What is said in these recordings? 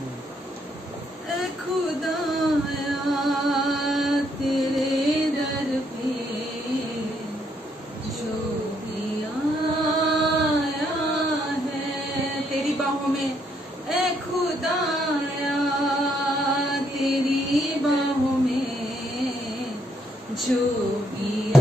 ऐ खुदाया तेरे दर पे जो भी आया है, तेरी बाहों में ऐ खुदाया तेरी बाहों में जो भी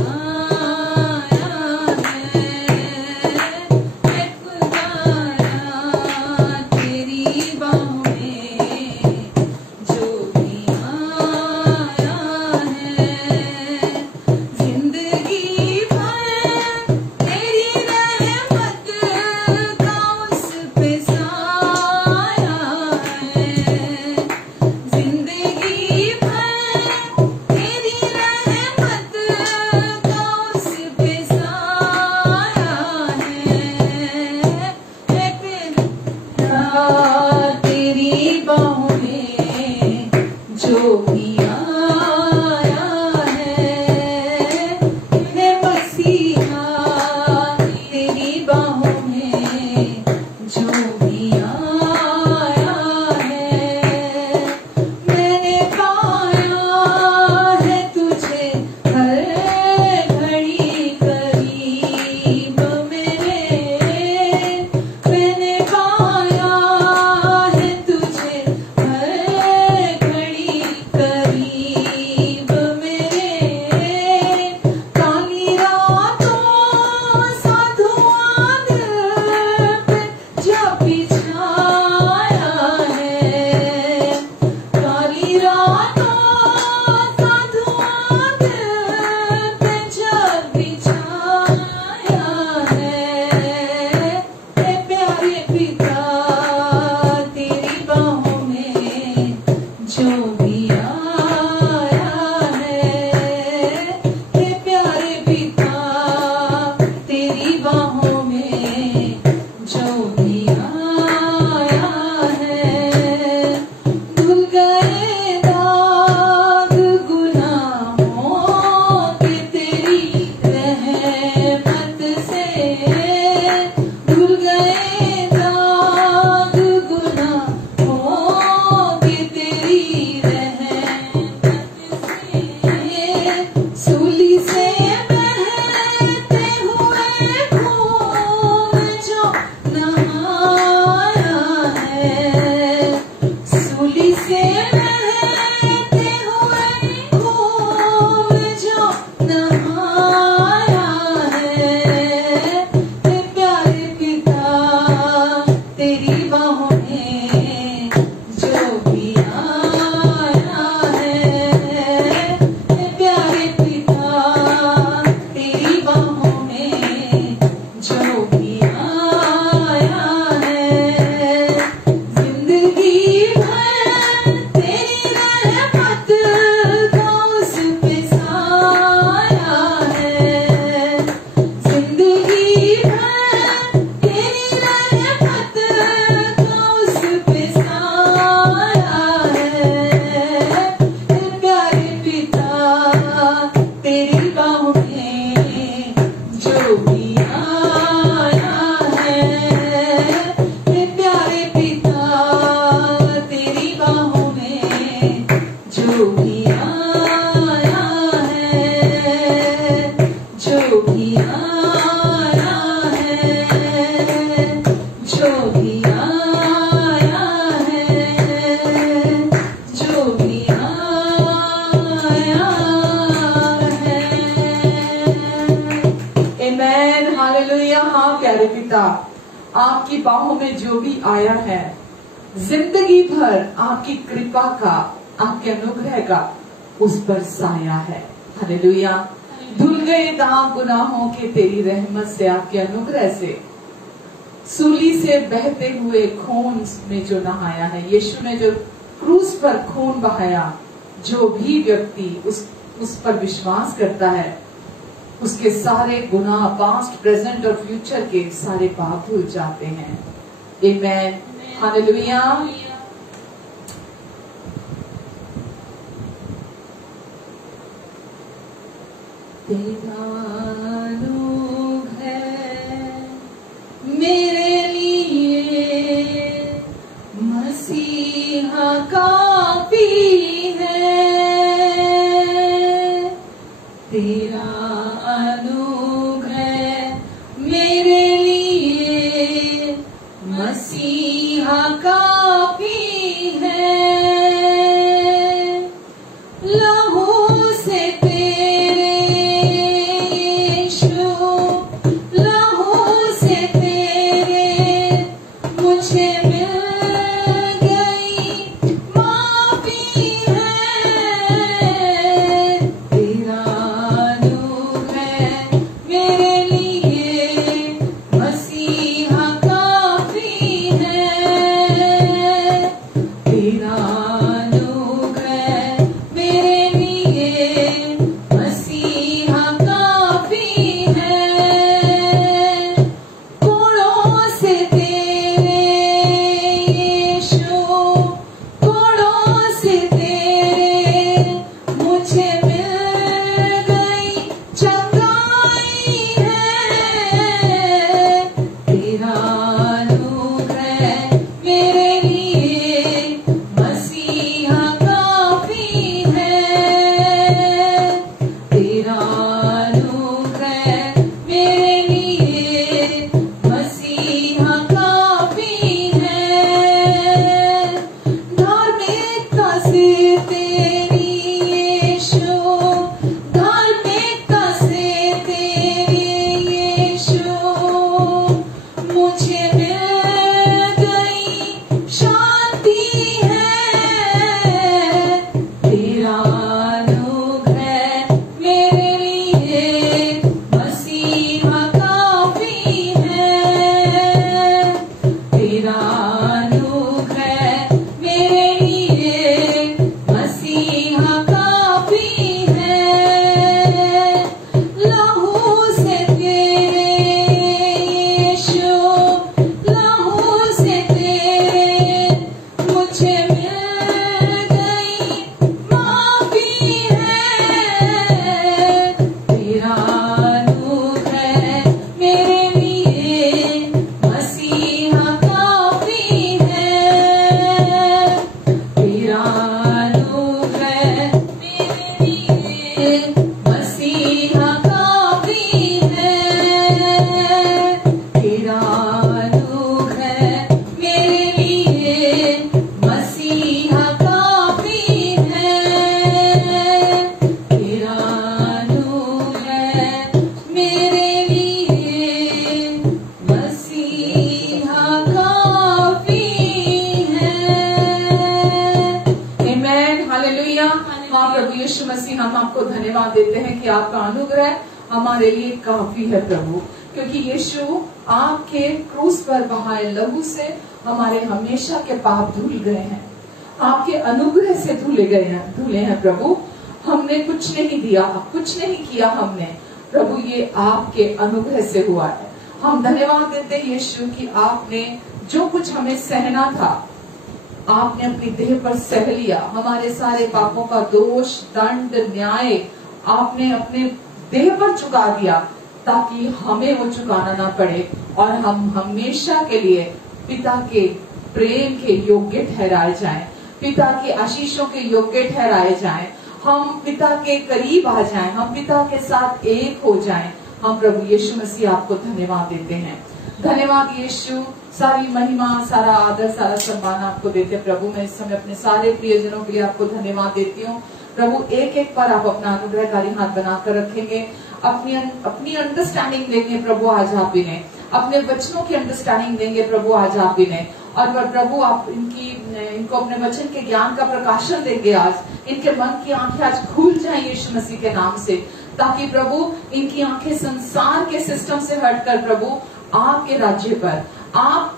आपकी बाहों में जो भी आया है, जिंदगी भर आपकी कृपा का, आपके अनुग्रह का उस पर साया है। हालेलुया। धुल गए दाग गुनाहों के तेरी रहमत से, आपके अनुग्रह से। सूली से बहते हुए खून में जो नहाया है, यीशु ने जो क्रूस पर खून बहाया, जो भी व्यक्ति उस पर विश्वास करता है, उसके सारे गुनाह, पास्ट, प्रेजेंट और फ्यूचर के सारे पाप धुल जाते हैं। आमेन। हालेलुया। तेरा अनुग्रह मेरे लिए मसीह मसीहा काफी है, तेरा अनुग्रह मेरे लिए मसीहा काफी है। लहू से तेरे यीशु, लहू से तेरे मुझे हम आपको धन्यवाद देते हैं कि आपका अनुग्रह हमारे लिए काफी है प्रभु, क्योंकि यीशु आपके क्रूस पर बहाए लहू से हमारे हमेशा के पाप धुल गए हैं, आपके अनुग्रह से धुले हैं प्रभु। हमने कुछ नहीं दिया, कुछ नहीं किया हमने प्रभु, ये आपके अनुग्रह से हुआ है। हम धन्यवाद देते हैं यीशु कि आपने जो कुछ हमें सहना था आपने अपनी देह पर सह लिया। हमारे सारे पापों का दोष, दंड, न्याय आपने अपने देह पर चुका दिया ताकि हमें वो चुकाना ना पड़े और हम हमेशा के लिए पिता के प्रेम के योग्य ठहराए जाएं, पिता के आशीषों के योग्य ठहराए जाएं, हम पिता के करीब आ जाएं, हम पिता के साथ एक हो जाएं। हम प्रभु यीशु मसीह आपको धन्यवाद देते हैं। धन्यवाद यीशु, सारी महिमा, सारा आदर, सारा सम्मान आपको देते हैं प्रभु। मैं इस समय अपने सारे प्रियजनों के लिए आपको धन्यवाद देती हूँ प्रभु। एक एक पर आप अपना अनुग्रहकारी हाथ बनाकर रखेंगे, अपनी अंडरस्टैंडिंग देंगे प्रभु आज आप इन्हें, अपने वचनों की अंडरस्टैंडिंग देंगे प्रभु आज आप इन्हें, और प्रभु आप इनको अपने वचन के ज्ञान का प्रकाशन देंगे आज। इनके मन की आंखें आज खुल जाएं यीशु मसीह के नाम से, ताकि प्रभु इनकी आंखें संसार के सिस्टम से हटकर प्रभु आपके राज्य पर, आप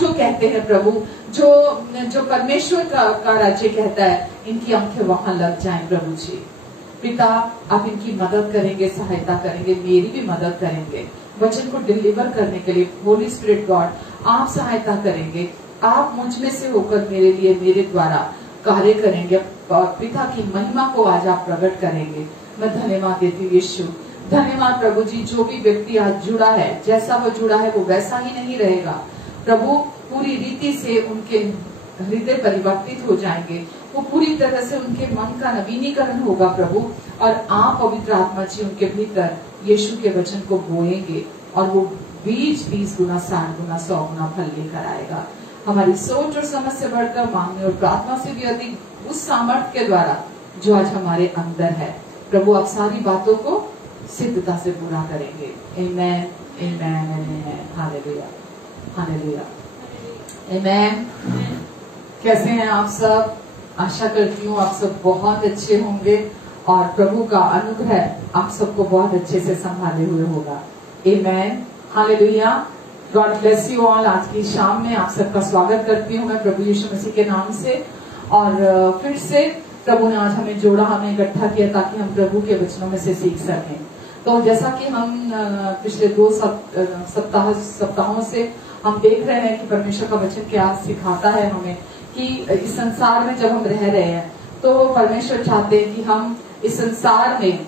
जो कहते हैं प्रभु, जो परमेश्वर का राज्य कहता है, इनकी आंखें वहां लग जाएं प्रभु जी। पिता आप इनकी मदद करेंगे, सहायता करेंगे, मेरी भी मदद करेंगे वचन को डिलीवर करने के लिए। होली स्पिरिट गॉड आप सहायता करेंगे, आप मुझ में से होकर मेरे लिए, मेरे द्वारा कार्य करेंगे, पिता की महिमा को आज आप प्रकट करेंगे। मैं धन्यवाद देती हूँ यीशु। धन्यवाद प्रभु जी, जो भी व्यक्ति आज जुड़ा है, जैसा वो जुड़ा है वो वैसा ही नहीं रहेगा प्रभु। पूरी रीति से उनके हृदय परिवर्तित हो जाएंगे, वो पूरी तरह से उनके मन का नवीनीकरण होगा प्रभु, और आप पवित्र आत्मा जी उनके भीतर यीशु के वचन को बोएंगे और वो बीज 20 गुना 60 गुना 100 गुना फल लेकर आएगा। हमारी सोच और समझ से बढ़कर, मांगने और प्रार्थना से भी अधिक उस सामर्थ्य के द्वारा जो आज हमारे अंदर है प्रभु, आप सारी बातों को सिद्धता से पूरा करेंगे। आमेन, आमेन, आमेन, हालेलुया, हालेलुया, आमेन। कैसे हैं आप सब? आशा करती हूँ आप सब बहुत अच्छे होंगे और प्रभु का अनुग्रह आप सबको बहुत अच्छे से संभाले हुए होगा। Amen, hallelujah. God bless you all. आज की शाम में आप सबका स्वागत करती हूँ मैं प्रभु यीशु मसीह के नाम से। और फिर से प्रभु ने आज हमें जोड़ा, हमें इकट्ठा किया ताकि हम प्रभु के वचनों में से सीख सकें। तो जैसा कि हम पिछले 2 सप्ताहों से हम देख रहे हैं कि परमेश्वर का वचन क्या सिखाता है हमें, कि इस संसार में जब हम रह रहे हैं तो परमेश्वर चाहते हैं कि हम इस संसार में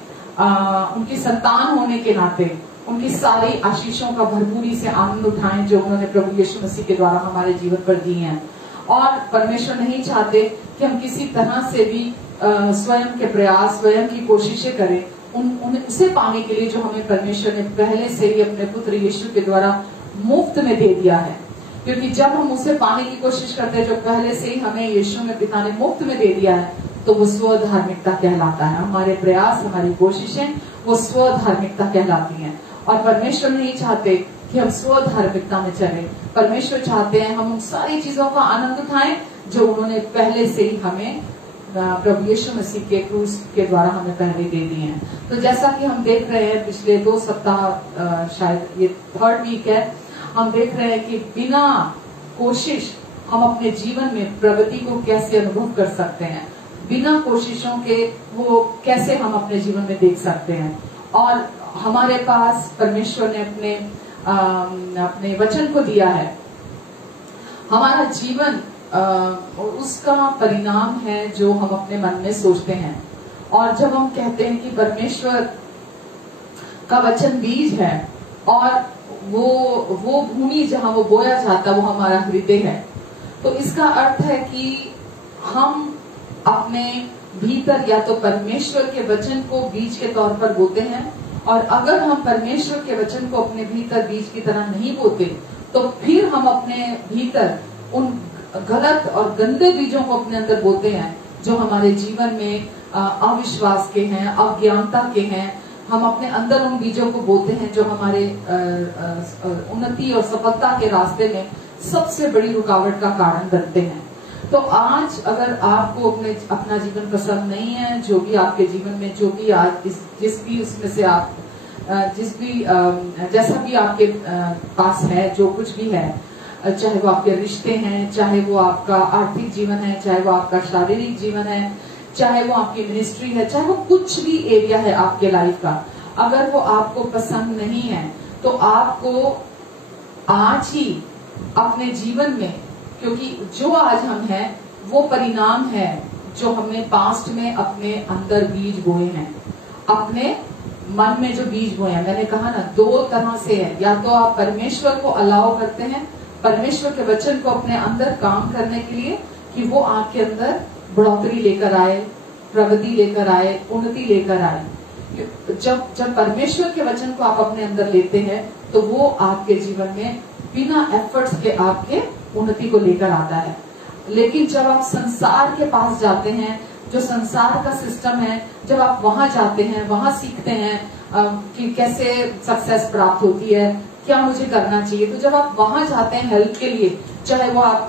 उनकी संतान होने के नाते उनकी सारी आशीषों का भरपूरी से आनंद उठाएं जो उन्होंने प्रभु यीशु मसीह के द्वारा हमारे जीवन पर दी हैं। और परमेश्वर नहीं चाहते कि हम किसी तरह से भी स्वयं के प्रयास, स्वयं की कोशिशें करें उसे पाने के लिए जो हमें परमेश्वर ने पहले से ही अपने पुत्र यीशु के द्वारा मुफ्त में दे दिया है। क्योंकि जब हम उसे पाने की कोशिश करते हैं जो पहले से ही हमें यीशु में पिता ने मुफ्त में दे दिया है, तो वो स्वधार्मिकता कहलाता है। हमारे प्रयास, हमारी कोशिशें वो स्वधार्मिकता कहलाती हैं। और परमेश्वर नहीं चाहते कि हम स्वधार्मिकता में चलें। परमेश्वर चाहते हैं हम उन सारी चीजों का आनंद उठाएं जो उन्होंने पहले से ही हमें प्रभु यीशु मसीह के क्रूस के द्वारा हमें पहले दे दिए हैं। तो जैसा कि हम देख रहे हैं पिछले 2 सप्ताह, शायद ये 3rd वीक है, हम देख रहे हैं कि बिना कोशिश हम अपने जीवन में प्रगति को कैसे अनुभव कर सकते हैं, बिना कोशिशों के वो कैसे हम अपने जीवन में देख सकते हैं। और हमारे पास परमेश्वर ने अपने वचन को दिया है। हमारा जीवन उसका परिणाम है जो हम अपने मन में सोचते हैं। और जब हम कहते हैं कि परमेश्वर का वचन बीज है और वो भूमि जहां वो बोया जाता वो हमारा हृदय है, तो इसका अर्थ है कि हम अपने भीतर या तो परमेश्वर के वचन को बीज के तौर पर बोते हैं, और अगर हम परमेश्वर के वचन को अपने भीतर बीज की तरह नहीं बोते तो फिर हम अपने भीतर उन गलत और गंदे बीजों को अपने अंदर बोते हैं जो हमारे जीवन में अविश्वास के हैं, अज्ञानता के हैं। हम अपने अंदर उन बीजों को बोते हैं जो हमारे उन्नति और सफलता के रास्ते में सबसे बड़ी रुकावट का कारण बनते हैं। तो आज अगर आपको अपना जीवन पसंद नहीं है, जो भी आपके जीवन में जो भी आज जिस भी उसमें से आप जैसा भी आपके पास है, जो कुछ भी है, चाहे वो आपके रिश्ते हैं, चाहे वो आपका आर्थिक जीवन है, चाहे वो आपका शारीरिक जीवन है, चाहे वो आपकी मिनिस्ट्री है, चाहे वो कुछ भी एरिया है आपके लाइफ का, अगर वो आपको पसंद नहीं है तो आपको आज ही अपने जीवन में, क्योंकि जो आज हम हैं वो परिणाम है जो हमने पास्ट में अपने अंदर बीज बोए हैं, अपने मन में जो बीज बोए हैं। मैंने कहा ना 2 तरह से है, या तो आप परमेश्वर को अलाउ करते हैं, परमेश्वर के वचन को अपने अंदर काम करने के लिए कि वो आपके अंदर बढ़ोतरी लेकर आए, प्रगति लेकर आए, उन्नति लेकर आए। जब परमेश्वर के वचन को आप अपने अंदर लेते हैं तो वो आपके जीवन में बिना एफर्ट्स के आपके उन्नति को लेकर आता है। लेकिन जब आप संसार के पास जाते हैं, जो संसार का सिस्टम है, जब आप वहां जाते हैं, वहां सीखते हैं कि कैसे सक्सेस प्राप्त होती है, क्या मुझे करना चाहिए, तो जब आप वहां जाते हैं हेल्प के लिए, चाहे वो आप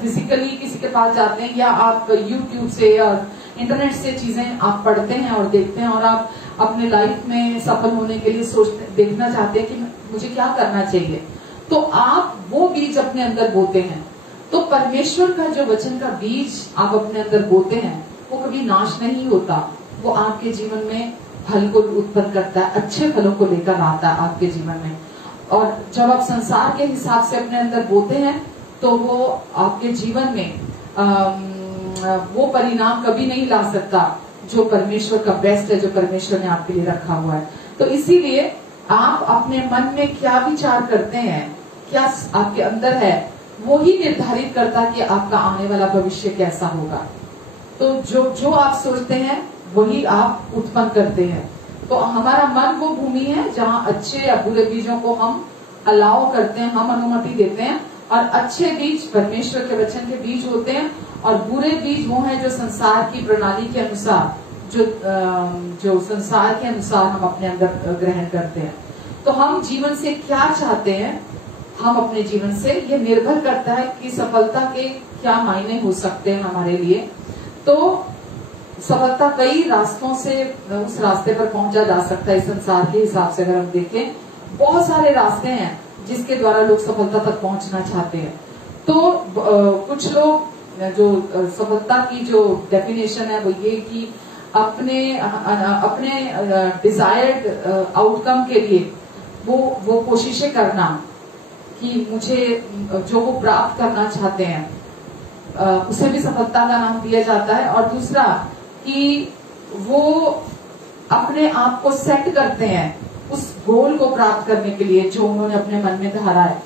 फिजिकली किसी के पास जाते हैं या आप यूट्यूब से और इंटरनेट से चीजें आप पढ़ते हैं और देखते हैं और आप अपने लाइफ में सफल होने के लिए देखना चाहते हैं कि मुझे क्या करना चाहिए, तो आप वो बीज अपने अंदर बोते हैं। तो परमेश्वर का जो वचन का बीज आप अपने अंदर बोते हैं वो कभी नाश नहीं होता, वो आपके जीवन में फल को उत्पन्न करता है, अच्छे फलों को लेकर आता है आपके जीवन में। और जब आप संसार के हिसाब से अपने अंदर बोते हैं तो वो आपके जीवन में वो परिणाम कभी नहीं ला सकता जो परमेश्वर का बेस्ट है, जो परमेश्वर ने आपके लिए रखा हुआ है। तो इसीलिए आप अपने मन में क्या विचार करते हैं, क्या आपके अंदर है, वो ही निर्धारित करता कि आपका आने वाला भविष्य कैसा होगा। तो जो आप सोचते हैं वही आप उत्पन्न करते हैं। तो हमारा मन वो भूमि है जहाँ अच्छे या बुरे बीजों को हम अलाउ करते हैं, हम अनुमति देते हैं। और अच्छे बीज परमेश्वर के वचन के बीज होते हैं, और बुरे बीज वो हैं जो संसार की प्रणाली के अनुसार, जो संसार के अनुसार हम अपने अंदर ग्रहण करते हैं। तो हम जीवन से क्या चाहते हैं, हम अपने जीवन से, ये निर्भर करता है कि सफलता के क्या मायने हो सकते हैं हमारे लिए। तो सफलता कई रास्तों से उस रास्ते पर पहुंचा जा सकता है। इस संसार के हिसाब से अगर हम देखें, बहुत सारे रास्ते हैं जिसके द्वारा लोग सफलता तक पहुंचना चाहते हैं। तो कुछ लोग जो सफलता की जो डेफिनेशन है वो ये कि अपने डिजायर्ड आउटकम के लिए वो कोशिशें करना कि मुझे जो वो प्राप्त करना चाहते हैं उसे भी सफलता का नाम दिया जाता है। और दूसरा कि वो अपने आप को सेट करते हैं उस गोल को प्राप्त करने के लिए जो उन्होंने अपने मन में धारा है,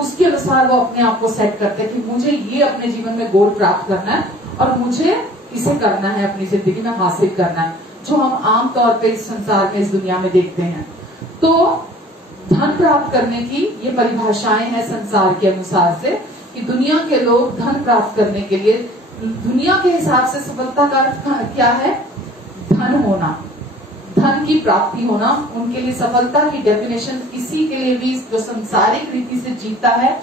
उसके अनुसार वो अपने आप को सेट करते हैं कि मुझे ये अपने जीवन में गोल प्राप्त करना है और मुझे इसे करना है, अपनी जिंदगी में हासिल करना है, जो हम आम तौर पे इस संसार में, इस दुनिया में देखते हैं। तो धन प्राप्त करने की ये परिभाषाएं हैं संसार के अनुसार से कि दुनिया के लोग धन प्राप्त करने के लिए, दुनिया के हिसाब से सफलता का अर्थ क्या है? धन होना, धन की प्राप्ति होना। उनके लिए सफलता की डेफिनेशन किसी के लिए भी जो सांसारिक रीति से जीता है,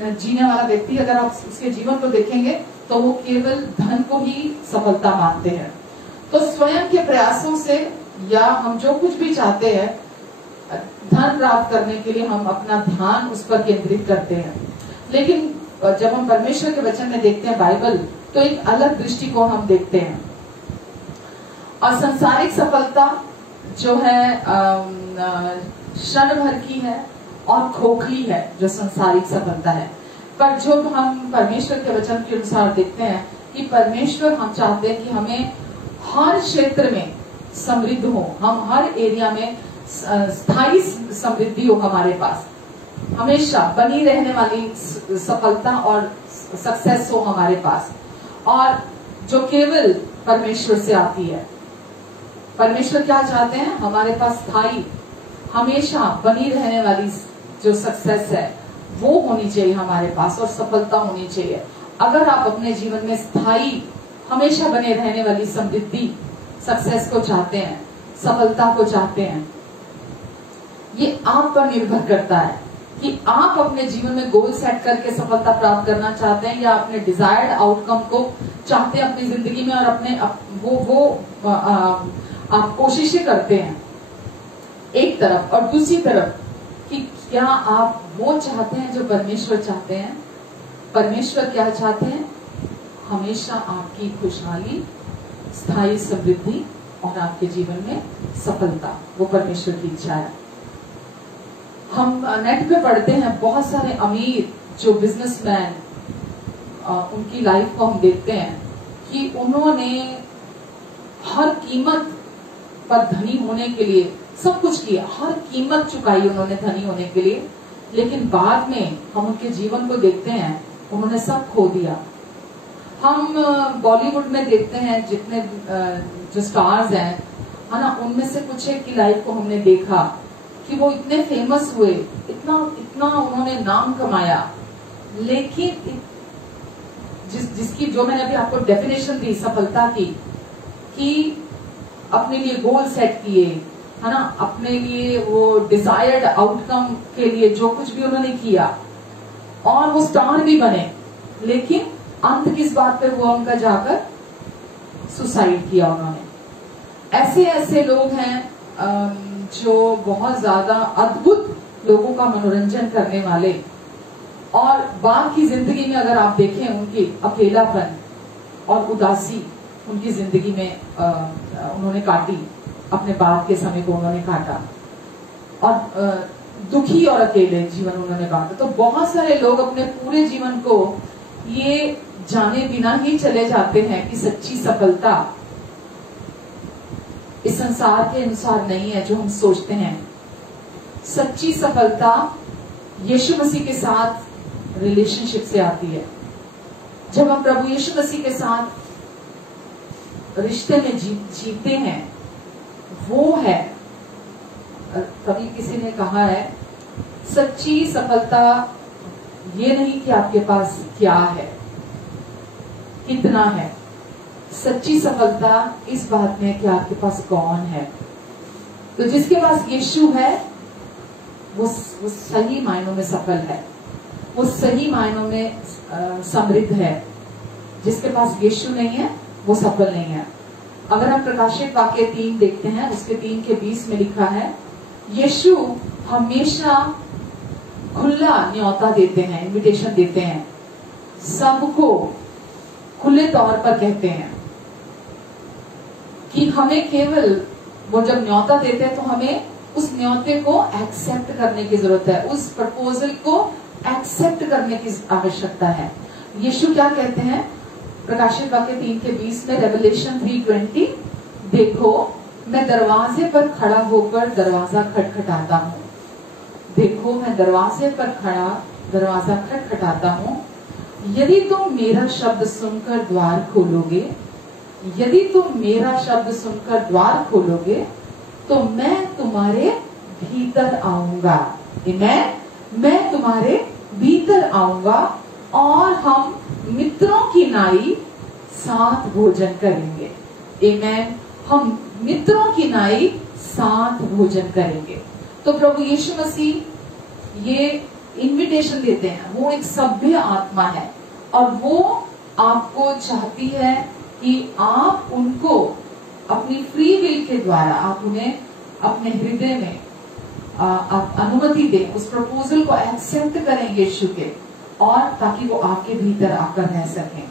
जीने वाला व्यक्ति, अगर आप उसके जीवन को देखेंगे तो वो केवल धन को ही सफलता मानते हैं। तो स्वयं के प्रयासों से या हम जो कुछ भी चाहते हैं धन प्राप्त करने के लिए हम अपना ध्यान उस पर केंद्रित करते हैं। लेकिन जब हम परमेश्वर के वचन में देखते हैं बाइबल, तो एक अलग दृष्टिकोण हम देखते हैं। और सांसारिक सफलता जो है क्षण भर की है और खोखली है, जो सांसारिक सफलता है। पर जो हम परमेश्वर के वचन के अनुसार देखते हैं कि परमेश्वर हम चाहते हैं कि हमें हर क्षेत्र में समृद्ध हो, हम हर एरिया में स्थायी समृद्धि हो, हमारे पास हमेशा बनी रहने वाली सफलता और सक्सेस हो हमारे पास, और जो केवल परमेश्वर से आती है। परमेश्वर क्या चाहते हैं? हमारे पास स्थायी, हमेशा बनी रहने वाली जो सक्सेस है वो होनी चाहिए हमारे पास, और सफलता होनी चाहिए। अगर आप अपने जीवन में स्थायी, हमेशा बने रहने वाली समृद्धि, सक्सेस को चाहते हैं, सफलता को चाहते हैं, ये आप पर निर्भर करता है कि आप अपने जीवन में गोल सेट करके सफलता प्राप्त करना चाहते हैं या अपने डिजायर्ड आउटकम को चाहते हैं अपनी जिंदगी में, और अपने आप कोशिशें करते हैं एक तरफ, और दूसरी तरफ कि क्या आप वो चाहते हैं जो परमेश्वर चाहते हैं। परमेश्वर क्या चाहते हैं? हमेशा आपकी खुशहाली, स्थायी समृद्धि और आपके जीवन में सफलता, वो परमेश्वर की इच्छा है। हम नेट पे पढ़ते हैं बहुत सारे अमीर जो बिजनेसमैन, उनकी लाइफ को हम देखते हैं कि उन्होंने हर कीमत पर धनी होने के लिए सब कुछ किया, हर कीमत चुकाई उन्होंने धनी होने के लिए, लेकिन बाद में हम उनके जीवन को देखते हैं उन्होंने सब खो दिया। हम बॉलीवुड में देखते हैं जितने जो स्टार्स हैं, है ना, उनमें से कुछ एक की लाइफ को हमने देखा कि वो इतने फेमस हुए, इतना उन्होंने नाम कमाया, लेकिन जिसकी जो मैंने अभी आपको डेफिनेशन दी सफलता की, कि अपने लिए गोल सेट किए, है ना, अपने लिए वो डिजायर्ड आउटकम के लिए जो कुछ भी उन्होंने किया, और वो स्टार भी बने, लेकिन अंत किस बात पे हुआ उनका? जाकर सुसाइड किया उन्होंने। ऐसे ऐसे लोग हैं जो बहुत ज्यादा अद्भुत लोगों का मनोरंजन करने वाले, और बाद की जिंदगी में अगर आप देखें उनकी अकेलापन और उदासी उनकी जिंदगी में उन्होंने काटी, अपने बाद के समय को उन्होंने काटा, और दुखी और अकेले जीवन उन्होंने काटा। तो बहुत सारे लोग अपने पूरे जीवन को ये जाने बिना ही चले जाते हैं कि सच्ची सफलता इस संसार के अनुसार नहीं है जो हम सोचते हैं। सच्ची सफलता यीशु मसीह के साथ रिलेशनशिप से आती है। जब हम प्रभु यीशु मसीह के साथ रिश्ते में जीते हैं, वो है, कभी किसी ने कहा है, सच्ची सफलता ये नहीं कि आपके पास क्या है, कितना है। सच्ची सफलता इस बात में कि आपके पास कौन है। तो जिसके पास यीशु है वो सही मायनों में सफल है, वो सही मायनों में समृद्ध है। जिसके पास यीशु नहीं है वो सफल नहीं है। अगर हम प्रकाशित वाक्य 3 देखते हैं, उसके 3 के 20 में लिखा है, यीशु हमेशा खुला न्योता देते हैं, इनविटेशन देते हैं, सबको खुले तौर पर कहते हैं कि हमें केवल, वो जब न्योता देते हैं तो हमें उस न्योते को एक्सेप्ट करने की जरूरत है, उस प्रपोजल को एक्सेप्ट करने की आवश्यकता है। यीशु क्या कहते हैं प्रकाशित वाक्य 3 के 20 में, रेवलेशन 3:20, देखो मैं दरवाजे पर खड़ा होकर दरवाजा खटखटाता हूँ। देखो मैं दरवाजे पर खड़ा दरवाजा खटखटाता हूँ। यदि तुम मेरा शब्द सुनकर द्वार खोलोगे, यदि तुम मेरा शब्द सुनकर द्वार खोलोगे तो मैं तुम्हारे भीतर आऊंगा। मैं तुम्हारे भीतर आऊंगा और हम मित्रों की नाई साथ भोजन करेंगे। आमेन। हम मित्रों की नाई साथ भोजन करेंगे। तो प्रभु यीशु मसीह ये इनविटेशन देते हैं। वो एक सभ्य आत्मा है और वो आपको चाहती है कि आप उनको अपनी फ्री विल के द्वारा आप उन्हें अपने हृदय में आप अनुमति दें, उस प्रपोजल को एक्सेप्ट करें यीशु के, और ताकि वो आपके भीतर आकर रह सकें।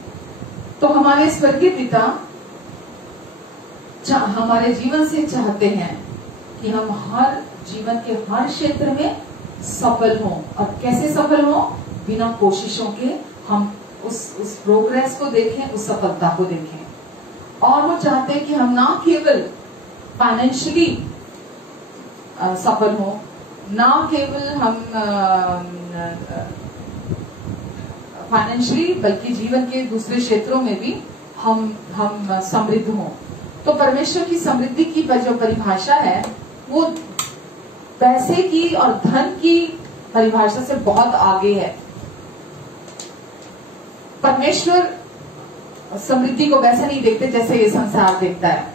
तो हमारे स्वर्गीय पिता हमारे जीवन से चाहते हैं कि हम हर जीवन के हर क्षेत्र में सफल हों। और कैसे सफल हों? बिना कोशिशों के हम उस प्रोग्रेस को देखें, उस सफलता को देखें। और वो चाहते हैं कि हम ना केवल फाइनेंशियली सफल हों, ना केवल हम फाइनेंशियली, बल्कि जीवन के दूसरे क्षेत्रों में भी हम समृद्ध हों। तो परमेश्वर की समृद्धि की जो परिभाषा है वो पैसे की और धन की परिभाषा से बहुत आगे है। परमेश्वर समृद्धि को वैसे नहीं देखते जैसे ये संसार देखता है।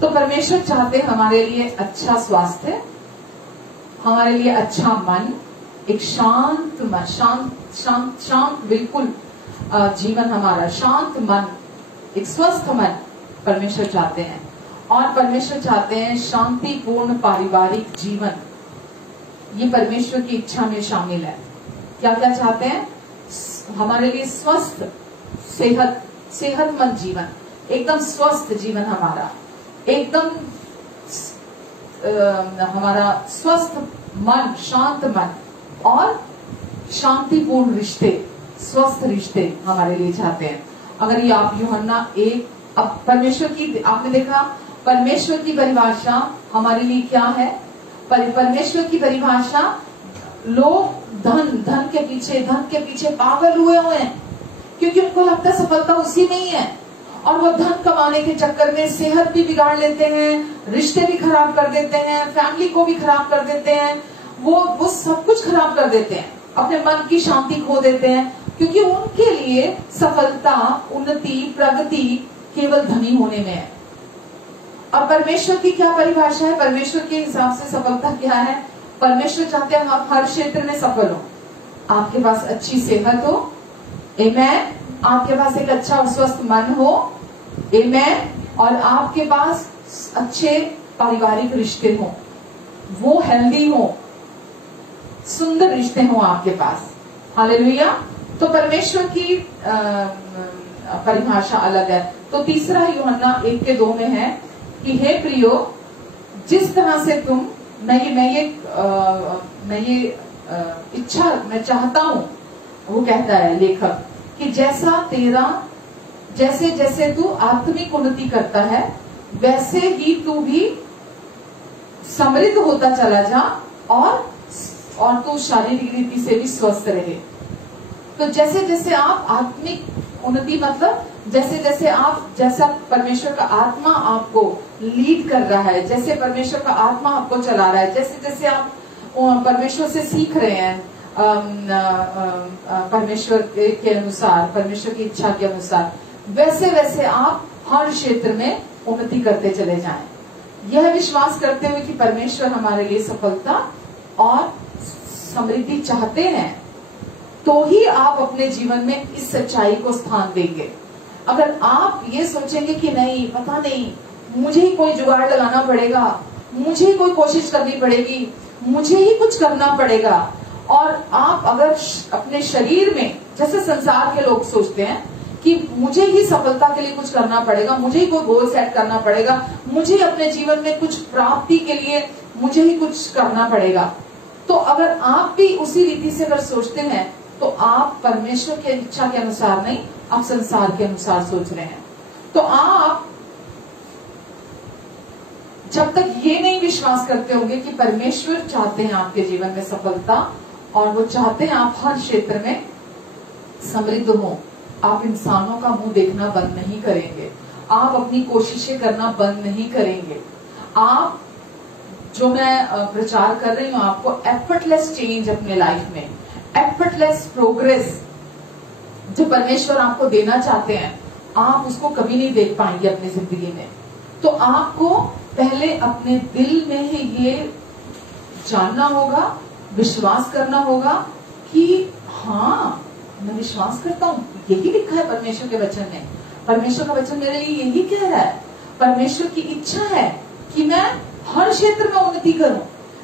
तो परमेश्वर चाहते हैं हमारे लिए अच्छा स्वास्थ्य, हमारे लिए अच्छा मन, एक शांत मन, शांत बिल्कुल जीवन, हमारा शांत मन, एक स्वस्थ मन परमेश्वर चाहते हैं। और परमेश्वर चाहते हैं शांतिपूर्ण पारिवारिक जीवन। ये परमेश्वर की इच्छा में शामिल है। क्या क्या चाहते हैं? हमारे लिए स्वस्थ, सेहतमंद जीवन, एकदम स्वस्थ जीवन, हमारा एकदम हमारा स्वस्थ मन, शांत मन और शांतिपूर्ण रिश्ते, स्वस्थ रिश्ते हमारे लिए चाहते हैं। अगर ये आप यूहन्ना 1, अब परमेश्वर की आपने देखा, परमेश्वर की परिभाषा हमारे लिए क्या है? परमेश्वर की परिभाषा, लोग धन के पीछे पागल हुए हैं, क्योंकि उनको लगता है सफलता उसी में ही है। और वो धन कमाने के चक्कर में सेहत भी बिगाड़ लेते हैं, रिश्ते भी खराब कर देते हैं, फैमिली को भी खराब कर देते हैं, वो सब कुछ खराब कर देते हैं, अपने मन की शांति खो देते हैं, क्योंकि उनके लिए सफलता, उन्नति, प्रगति केवल धनी होने में है। और परमेश्वर की क्या परिभाषा है? परमेश्वर के हिसाब से सफलता क्या है? परमेश्वर चाहते हैं आप हर क्षेत्र में सफल हो। आपके पास अच्छी सेहत हो, आमेन, आपके पास एक अच्छा और स्वस्थ मन हो, आमेन, और आपके पास अच्छे पारिवारिक रिश्ते हो, वो हेल्दी हो, सुंदर रिश्ते हो आपके पास। हालेलुया। तो परमेश्वर की परिभाषा अलग है। तो तीसरा यूहन्ना 1:2 में है कि हे प्रियो, जिस तरह से तुम, मैं चाहता हूं, वो कहता है लेखक, कि जैसे तू आत्मिक उन्नति करता है वैसे ही तू भी समृद्ध होता चला जा और तू शारीरिक रीति से भी स्वस्थ रहे। तो जैसे जैसे आप आत्मिक उन्नति मतलब जैसे जैसे आप, जैसा परमेश्वर का आत्मा आपको लीड कर रहा है, जैसे परमेश्वर का आत्मा आपको चला रहा है, जैसे जैसे आप परमेश्वर से सीख रहे हैं, परमेश्वर के अनुसार, परमेश्वर की इच्छा के अनुसार, वैसे वैसे आप हर क्षेत्र में उन्नति करते चले जाएं। यह विश्वास करते हुए कि परमेश्वर हमारे लिए सफलता और समृद्धि चाहते हैं, तो ही आप अपने जीवन में इस सच्चाई को स्थान देंगे। अगर आप ये सोचेंगे कि नहीं, पता नहीं, मुझे ही कोई जुगाड़ लगाना पड़ेगा, मुझे ही कोई कोशिश करनी पड़ेगी, मुझे ही कुछ करना पड़ेगा, और आप अगर अपने शरीर में, जैसे संसार के लोग सोचते हैं कि मुझे ही सफलता के लिए कुछ करना पड़ेगा, मुझे ही कोई गोल सेट करना पड़ेगा, मुझे अपने जीवन में कुछ प्राप्ति के लिए मुझे ही कुछ करना पड़ेगा, तो अगर आप भी उसी रीति से अगर सोचते हैं तो आप परमेश्वर की इच्छा के अनुसार नहीं, आप संसार के अनुसार सोच रहे हैं। तो आप जब तक ये नहीं विश्वास करते होंगे कि परमेश्वर चाहते हैं आपके जीवन में सफलता, और वो चाहते हैं आप हर क्षेत्र में समृद्ध हो, आप इंसानों का मुंह देखना बंद नहीं करेंगे, आप अपनी कोशिशें करना बंद नहीं करेंगे। आप, जो मैं प्रचार कर रही हूँ आपको, एफर्टलेस चेंज अपने लाइफ में, एफर्टलेस प्रोग्रेस जो परमेश्वर आपको देना चाहते हैं, आप उसको कभी नहीं देख पाएंगे अपनी जिंदगी में। तो आपको पहले अपने दिल में ही ये जानना होगा, विश्वास करना होगा कि हाँ, मैं विश्वास करता हूँ, यही लिखा है परमेश्वर के वचन में, परमेश्वर का वचन मेरे लिए यही कह रहा है, परमेश्वर की इच्छा है कि मैं हर क्षेत्र में उन्नति करूं,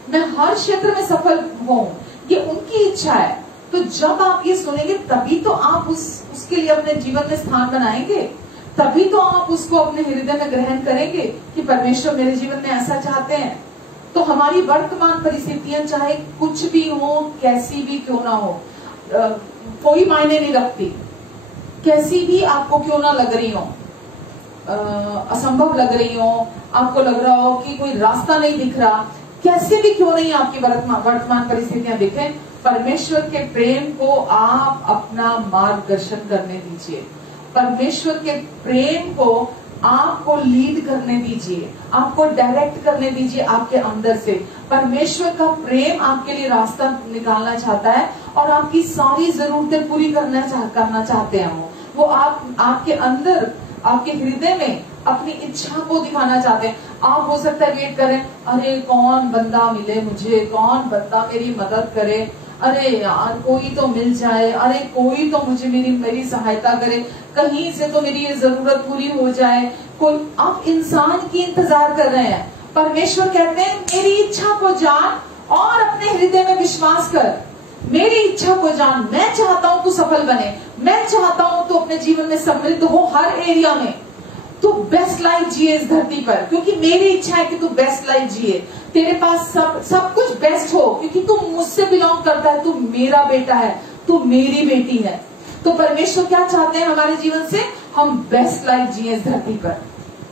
मैं हर क्षेत्र में सफल हूं, ये उनकी इच्छा है। तो जब आप ये सुनेंगे तभी तो आप उसके लिए अपने जीवन में स्थान बनाएंगे, तभी तो आप उसको अपने हृदय में ग्रहण करेंगे कि परमेश्वर मेरे जीवन में ऐसा चाहते हैं। तो हमारी वर्तमान परिस्थितियां चाहे कुछ भी हो, कैसी भी क्यों ना हो, कोई मायने नहीं रखती, कैसी भी आपको क्यों ना लग रही हो, असंभव लग रही हो, आपको लग रहा हो कि कोई रास्ता नहीं दिख रहा, कैसे भी क्यों नहीं आपकी वर्तमान परिस्थितियां दिखें, परमेश्वर के प्रेम को आप अपना मार्गदर्शन करने दीजिए, परमेश्वर के प्रेम को आपको लीड करने दीजिए, आपको डायरेक्ट करने दीजिए आपके अंदर से। परमेश्वर का प्रेम आपके लिए रास्ता निकालना चाहता है और आपकी सारी जरूरतें पूरी करना चाहते हैं। वो आपके अंदर, आपके हृदय में अपनी इच्छा को दिखाना चाहते हैं। आप हो सकता है वेट करें, अरे कौन बंदा मिले मुझे, कौन बंदा मेरी मदद करे, अरे यार कोई तो मिल जाए, अरे कोई तो मुझे मेरी सहायता करे, कहीं से तो मेरी ये जरूरत पूरी हो जाए, कोई। आप इंसान की इंतजार कर रहे हैं। परमेश्वर कहते हैं मेरी इच्छा को जान और अपने हृदय में विश्वास कर, मेरी इच्छा को जान, मैं चाहता हूं तू सफल बने, मैं चाहता हूं तू अपने जीवन में समृद्ध हो हर एरिया में, तू बेस्ट लाइफ जिए इस धरती पर, क्योंकि मेरी इच्छा है कि तू बेस्ट लाइफ जिए, तेरे पास सब कुछ बेस्ट हो, क्योंकि तू मुझसे बिलोंग करता है, तू मेरा बेटा है, तू मेरी बेटी है। तो परमेश्वर क्या चाहते हैं हमारे जीवन से, हम बेस्ट लाइफ जिए इस धरती पर।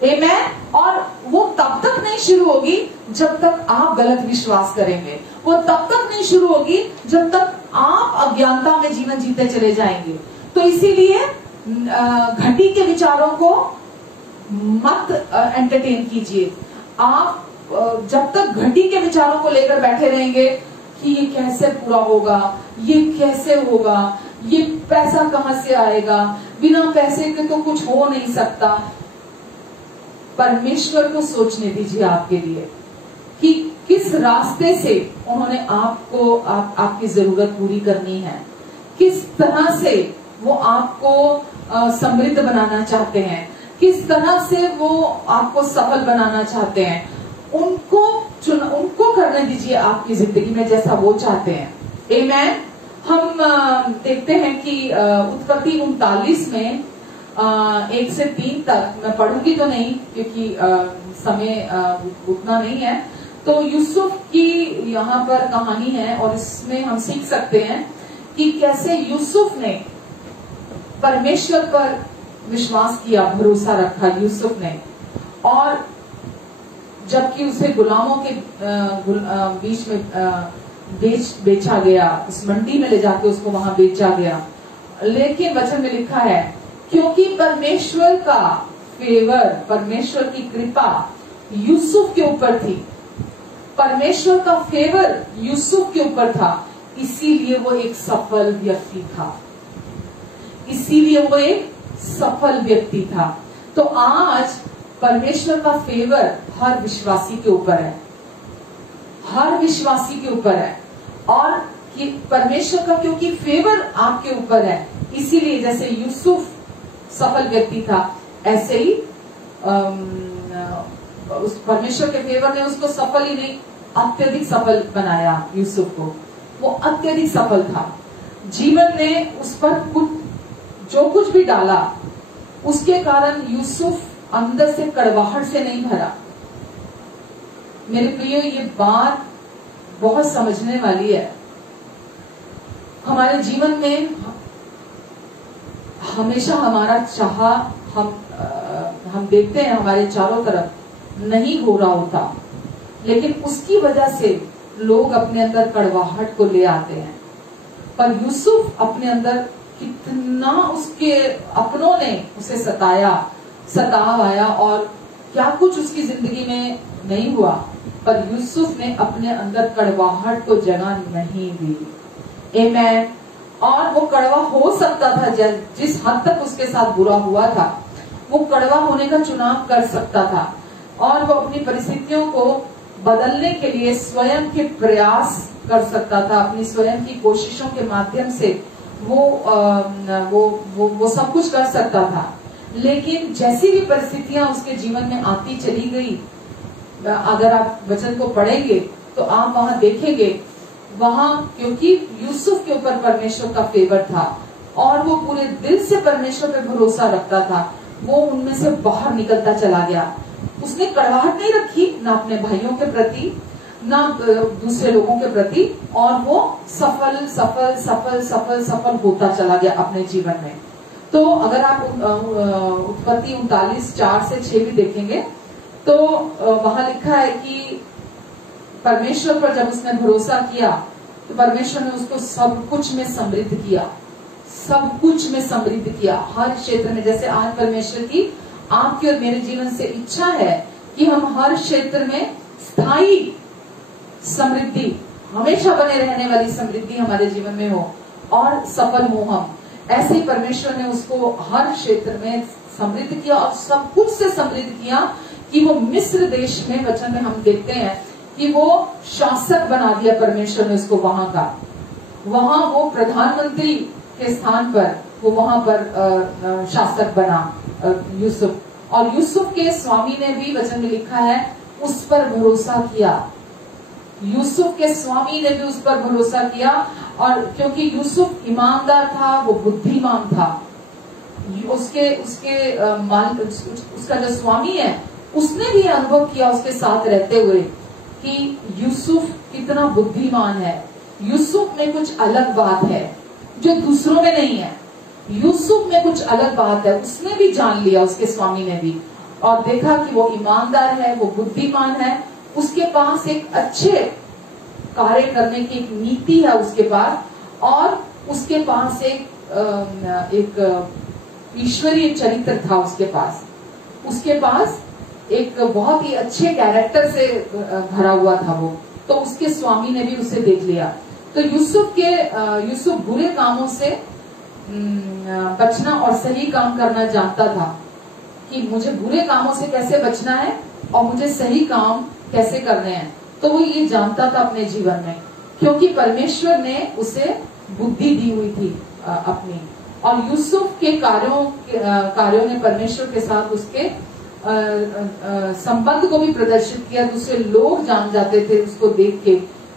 आमेन। और वो तब तक नहीं शुरू होगी जब तक आप गलत विश्वास करेंगे, वो तब तक नहीं शुरू होगी जब तक आप अज्ञानता में जीवन जीते चले जाएंगे। तो इसीलिए घटी के विचारों को मत एंटरटेन कीजिए। आप जब तक घटी के विचारों को लेकर बैठे रहेंगे कि ये कैसे पूरा होगा, ये कैसे होगा, ये पैसा कहां से आएगा, बिना पैसे के तो कुछ हो नहीं सकता, परमेश्वर को सोचने दीजिए आपके लिए कि किस रास्ते से उन्होंने आपकी जरूरत पूरी करनी है, किस तरह से वो आपको समृद्ध बनाना चाहते हैं, किस तरह से वो आपको सफल बनाना चाहते हैं। उनको करने दीजिए आपकी जिंदगी में जैसा वो चाहते हैं। आमेन। हम देखते हैं कि उत्पत्ति 39 में 1 से 3 तक, मैं पढ़ूंगी तो नहीं क्योंकि समय उतना नहीं है, तो यूसुफ की यहाँ पर कहानी है और इसमें हम सीख सकते हैं कि कैसे यूसुफ ने परमेश्वर पर विश्वास किया, भरोसा रखा यूसुफ ने, और जबकि उसे गुलामों के बीच में बेचा गया, उस मंडी में ले जाके उसको वहां बेचा गया, लेकिन वचन में लिखा है क्योंकि परमेश्वर का फेवर, परमेश्वर की कृपा यूसुफ के ऊपर थी, परमेश्वर का फेवर यूसुफ के ऊपर था, इसीलिए वो एक सफल व्यक्ति था, इसीलिए वो एक सफल व्यक्ति था। तो आज परमेश्वर का फेवर हर विश्वासी के ऊपर है, हर विश्वासी के ऊपर है। और कि परमेश्वर का क्योंकि फेवर आपके ऊपर है, इसीलिए जैसे यूसुफ सफल व्यक्ति था, ऐसे ही उस परमेश्वर के फेवर ने उसको सफल ही नहीं, अत्यधिक सफल बनाया यूसुफ को। वो अत्यधिक सफल था। जीवन ने उस पर कुछ जो कुछ भी डाला, उसके कारण यूसुफ अंदर से कड़वाहट से नहीं भरा। मेरे प्रियो, ये बात बहुत समझने वाली है। हमारे जीवन में हमेशा हमारा चाह हम देखते हैं हमारे चारों तरफ नहीं हो रहा होता, लेकिन उसकी वजह से लोग अपने अंदर कड़वाहट को ले आते हैं। पर यूसुफ अपने अंदर कितना उसके अपनों ने उसे सताया और क्या कुछ उसकी जिंदगी में नहीं हुआ, पर यूसुफ ने अपने अंदर कड़वाहट को जगह नहीं दी। आमीन। और वो कड़वा हो सकता था, जिस हद तक उसके साथ बुरा हुआ था, वो कड़वा होने का चुनाव कर सकता था और वो अपनी परिस्थितियों को बदलने के लिए स्वयं के प्रयास कर सकता था। अपनी स्वयं की कोशिशों के माध्यम से वो सब कुछ कर सकता था। लेकिन जैसी भी परिस्थितियां उसके जीवन में आती चली गई, अगर आप वचन को पढ़ेंगे तो आप वहां देखेंगे, वहां क्योंकि यूसुफ के ऊपर परमेश्वर का फेवर था और वो पूरे दिल से परमेश्वर पे भरोसा रखता था, वो उनमें से बाहर निकलता चला गया। उसने कड़वाहट नहीं रखी, ना अपने भाइयों के प्रति, ना दूसरे लोगों के प्रति, और वो सफल सफल सफल सफल सफल होता चला गया अपने जीवन में। तो अगर आप उत्पत्ति 39:4-6 भी देखेंगे तो वहां लिखा है कि परमेश्वर पर जब उसने भरोसा किया तो परमेश्वर ने उसको सब कुछ में समृद्ध किया, सब कुछ में समृद्ध किया, हर क्षेत्र में। जैसे आज परमेश्वर की आपकी और मेरे जीवन से इच्छा है कि हम हर क्षेत्र में स्थायी समृद्धि, हमेशा बने रहने वाली समृद्धि हमारे जीवन में हो और सफल हो हम। ऐसे ही परमेश्वर ने उसको हर क्षेत्र में समृद्ध किया और सब कुछ से समृद्ध किया कि वो मिस्र देश में, वचन में हम देखते हैं कि वो शासक बना दिया परमेश्वर ने उसको वहां का। वहां वो प्रधानमंत्री के स्थान पर वो वहां पर शासक बना यूसुफ। और यूसुफ के स्वामी ने भी, वचन में लिखा है, उस पर भरोसा किया। यूसुफ के स्वामी ने भी उस पर भरोसा किया, और क्योंकि यूसुफ ईमानदार था, वो बुद्धिमान था, उसका जो स्वामी है उसने भी अनुभव किया उसके साथ रहते हुए कि यूसुफ कितना बुद्धिमान है। यूसुफ में कुछ अलग बात है जो दूसरों में नहीं है, यूसुफ में कुछ अलग बात है। उसने भी जान लिया, उसके स्वामी ने भी, और देखा कि वो ईमानदार है, वो बुद्धिमान है, उसके पास एक अच्छे कार्य करने की एक नीति है उसके पास, और उसके पास एक ईश्वरीय चरित्र था उसके पास एक बहुत ही अच्छे कैरेक्टर से भरा हुआ था वो। तो उसके स्वामी ने भी उसे देख लिया। तो यूसुफ बुरे कामों से बचना और सही काम करना जानता था कि मुझे बुरे कामों से कैसे बचना है और मुझे सही काम कैसे करने हैं। तो वो ये जानता था अपने जीवन में, क्योंकि परमेश्वर ने उसे बुद्धि दी हुई थी अपनी। और यूसुफ के कार्यों ने परमेश्वर के साथ उसके संबंध को भी प्रदर्शित किया। दूसरे लोग जान जाते थे उसको देख के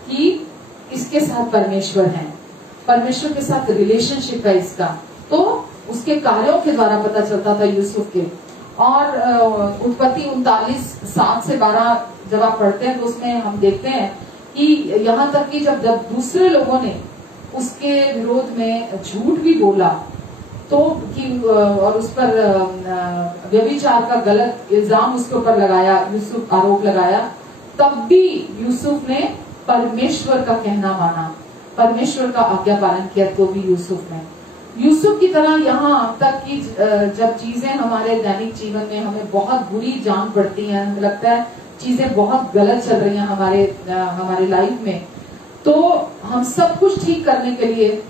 कि इसके साथ परमेश्वर है, परमेश्वर के साथ रिलेशनशिप है इसका। तो उसके कार्यों के द्वारा पता चलता था यूसुफ के। और उत्पत्ति 39:7-12 जब आप पढ़ते हैं तो उसमें हम देखते हैं कि यहाँ तक कि जब दूसरे लोगों ने उसके विरोध में झूठ भी बोला तो और उस पर व्यभिचार का गलत इल्जाम उसके ऊपर लगाया, यूसुफ आरोप लगाया, तब भी यूसुफ ने परमेश्वर का कहना माना, परमेश्वर का आज्ञा पालन किया। तो भी यूसुफ ने, यूसुफ की तरह यहाँ तक कि जब चीजें हमारे दैनिक जीवन में हमें बहुत बुरी जान पड़ती हैं, हमें लगता है चीजें बहुत गलत चल रही हैं हमारे लाइफ में, तो हम सब कुछ ठीक करने के लिए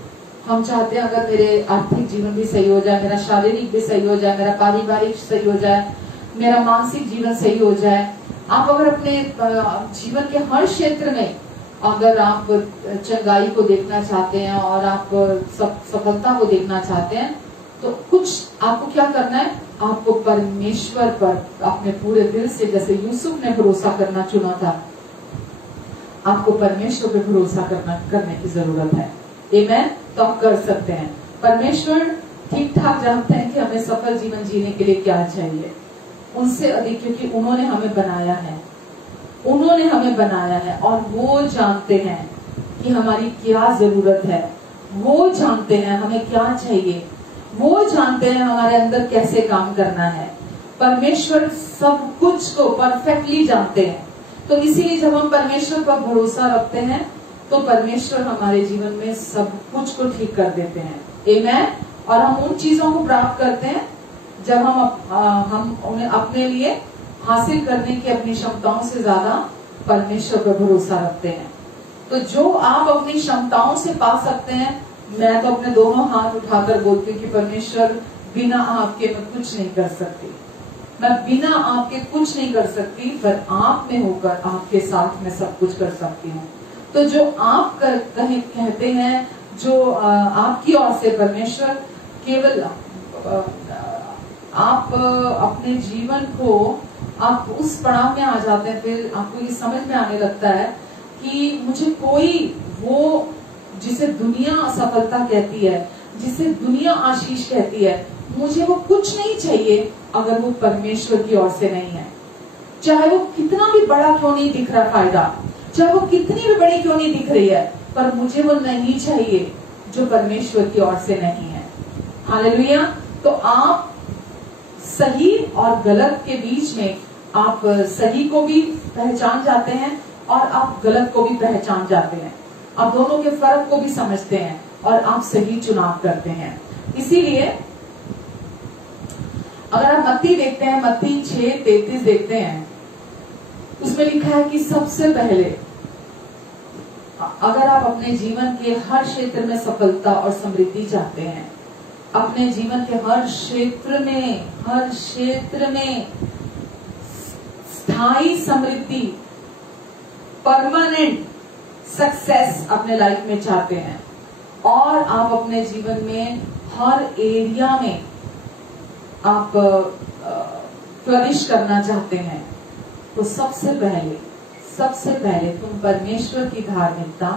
हम चाहते हैं अगर मेरे आर्थिक जीवन भी सही हो जाए, मेरा शारीरिक भी सही हो जाए, मेरा पारिवारिक सही हो जाए, मेरा मानसिक जीवन सही हो जाए। आप अगर अपने जीवन के हर क्षेत्र में अगर आप चंगाई को देखना चाहते हैं और आप सफलता को देखना चाहते हैं, तो कुछ आपको क्या करना है, आपको परमेश्वर पर अपने पूरे दिल से, जैसे यूसुफ ने भरोसा करना चुना था, आपको परमेश्वर पे भरोसा करने की जरूरत है। आमीन। तो आप कर सकते हैं। परमेश्वर ठीक ठाक जानते हैं कि हमें सफल जीवन जीने के लिए क्या चाहिए, उनसे अधिक, क्योंकि उन्होंने हमें बनाया है, उन्होंने हमें बनाया है और वो जानते हैं कि हमारी क्या जरूरत है, वो जानते हैं हमें क्या चाहिए, वो जानते हैं हमारे अंदर कैसे काम करना है। परमेश्वर सब कुछ को परफेक्टली जानते हैं। तो इसीलिए जब हम परमेश्वर पर भरोसा रखते हैं तो परमेश्वर हमारे जीवन में सब कुछ को ठीक कर देते हैं। आमीन। और हम उन चीजों को प्राप्त करते हैं जब हम उन्हें अपने लिए हासिल करने की अपनी क्षमताओं से ज्यादा परमेश्वर पर भरोसा रखते हैं। तो जो आप अपनी क्षमताओं से पा सकते हैं, मैं तो अपने दोनों हाथ उठाकर बोलती हूँ कि परमेश्वर बिना आपके मैं कुछ नहीं कर सकती, मैं बिना आपके कुछ नहीं कर सकती, पर आप में होकर आपके साथ मैं सब कुछ कर सकती हूँ। तो जो आप कहते हैं, जो आपकी ओर से परमेश्वर केवल आप अपने जीवन को आप उस पड़ाव में आ जाते हैं, फिर आपको ये समझ में आने लगता है कि मुझे कोई वो जिसे दुनिया असफलता कहती है, जिसे दुनिया आशीष कहती है, मुझे वो कुछ नहीं चाहिए अगर वो परमेश्वर की ओर से नहीं है। चाहे वो कितना भी बड़ा क्यों नहीं दिख रहा फायदा, चाहे वो कितनी भी बड़ी क्यों नहीं दिख रही है, पर मुझे वो नहीं चाहिए जो परमेश्वर की ओर से नहीं है। हालेलुया। तो आप सही और गलत के बीच में आप सही को भी पहचान जाते हैं और आप गलत को भी पहचान जाते हैं, आप दोनों के फर्क को भी समझते हैं और आप सही चुनाव करते हैं। इसीलिए अगर आप मत्ती देखते हैं, मत्ती 6:33 देखते हैं, उसमें लिखा है कि सबसे पहले अगर आप अपने जीवन के हर क्षेत्र में सफलता और समृद्धि चाहते हैं, अपने जीवन के हर क्षेत्र में स्थायी समृद्धि, परमानेंट सक्सेस अपने लाइफ में चाहते हैं, और आप अपने जीवन में हर एरिया में आप फ्लरिश करना चाहते हैं, तो सबसे पहले तुम परमेश्वर की धार्मिकता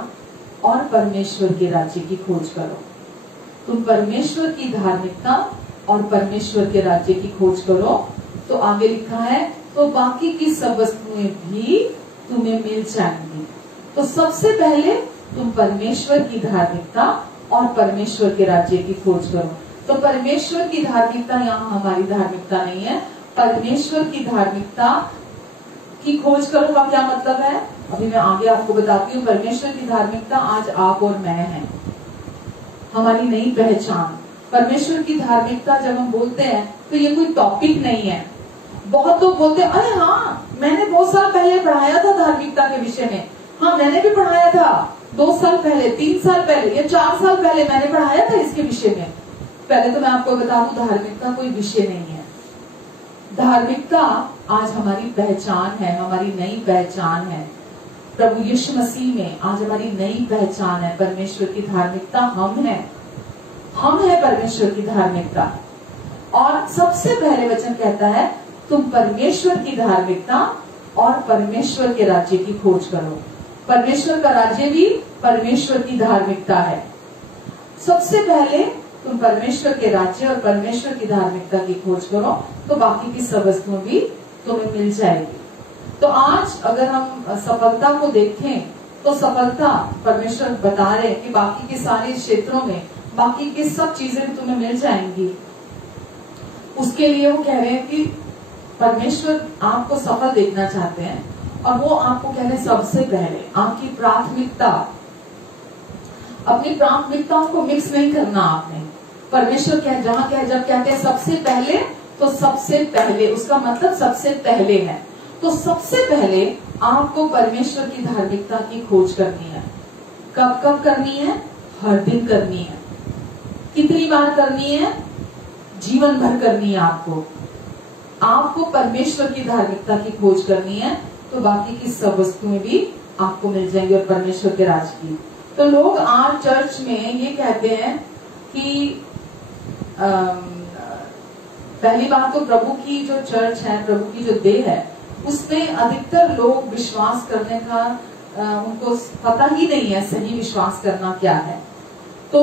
और परमेश्वर के राज्य की खोज करो। तुम परमेश्वर की धार्मिकता और परमेश्वर के राज्य की खोज करो, तो आगे लिखा है तो बाकी की सब वस्तुएं भी तुम्हें मिल जाएंगी। तो सबसे पहले तुम परमेश्वर की धार्मिकता और परमेश्वर के राज्य की खोज करो। तो परमेश्वर की धार्मिकता यहाँ हमारी धार्मिकता नहीं है, परमेश्वर की धार्मिकता की खोज करो का क्या मतलब है, अभी मैं आगे आपको बताती हूँ। परमेश्वर की धार्मिकता आज आप और मैं हैं, हमारी नई पहचान। परमेश्वर की धार्मिकता जब हम बोलते हैं तो ये कोई टॉपिक नहीं है। बहुत लोग बोलते हैं अरे हाँ मैंने बहुत साल पहले पढ़ाया था धार्मिकता के विषय में, हाँ मैंने भी पढ़ाया था 2 साल पहले, 3 साल पहले या 4 साल पहले मैंने पढ़ाया था इसके विषय में। पहले तो मैं आपको बता दूं, धार्मिकता कोई विषय नहीं है। धार्मिकता आज हमारी पहचान है, हमारी नई पहचान है। प्रभु यीशु मसीह में आज हमारी नई पहचान है। परमेश्वर की धार्मिकता हम है परमेश्वर की धार्मिकता। और सबसे पहले वचन कहता है तुम परमेश्वर की धार्मिकता और परमेश्वर के राज्य की खोज करो। परमेश्वर का राज्य भी परमेश्वर की धार्मिकता है। सबसे पहले तुम परमेश्वर के राज्य और परमेश्वर की धार्मिकता की खोज करो, तो बाकी की सब वस्तुएं भी तुम्हें मिल जाएगी। तो आज अगर हम सफलता को देखें तो सफलता परमेश्वर बता रहे हैं कि बाकी के सारे क्षेत्रों में बाकी की सब चीजें भी तुम्हें मिल जाएंगी। उसके लिए वो कह रहे हैं कि परमेश्वर आपको सफल देखना चाहते हैं, और वो आपको कह रहे हैं सबसे पहले आपकी प्राथमिकता, अपनी प्राथमिकताओं को मिक्स नहीं करना आपने। परमेश्वर जब कहते हैं सबसे पहले, तो सबसे पहले उसका मतलब सबसे पहले है। तो सबसे पहले आपको परमेश्वर की धार्मिकता की खोज करनी है। कब कब करनी है? हर दिन करनी है। कितनी बार करनी है? जीवन भर करनी है। आपको परमेश्वर की धार्मिकता की खोज करनी है, तो बाकी की सब वस्तुएं भी आपको मिल जाएंगी और परमेश्वर के राज की। तो लोग आज चर्च में ये कहते हैं कि पहली बात तो प्रभु की जो चर्च है, प्रभु की जो देह है, उसमें अधिकतर लोग विश्वास करने का उनको पता ही नहीं है सही विश्वास करना क्या है। तो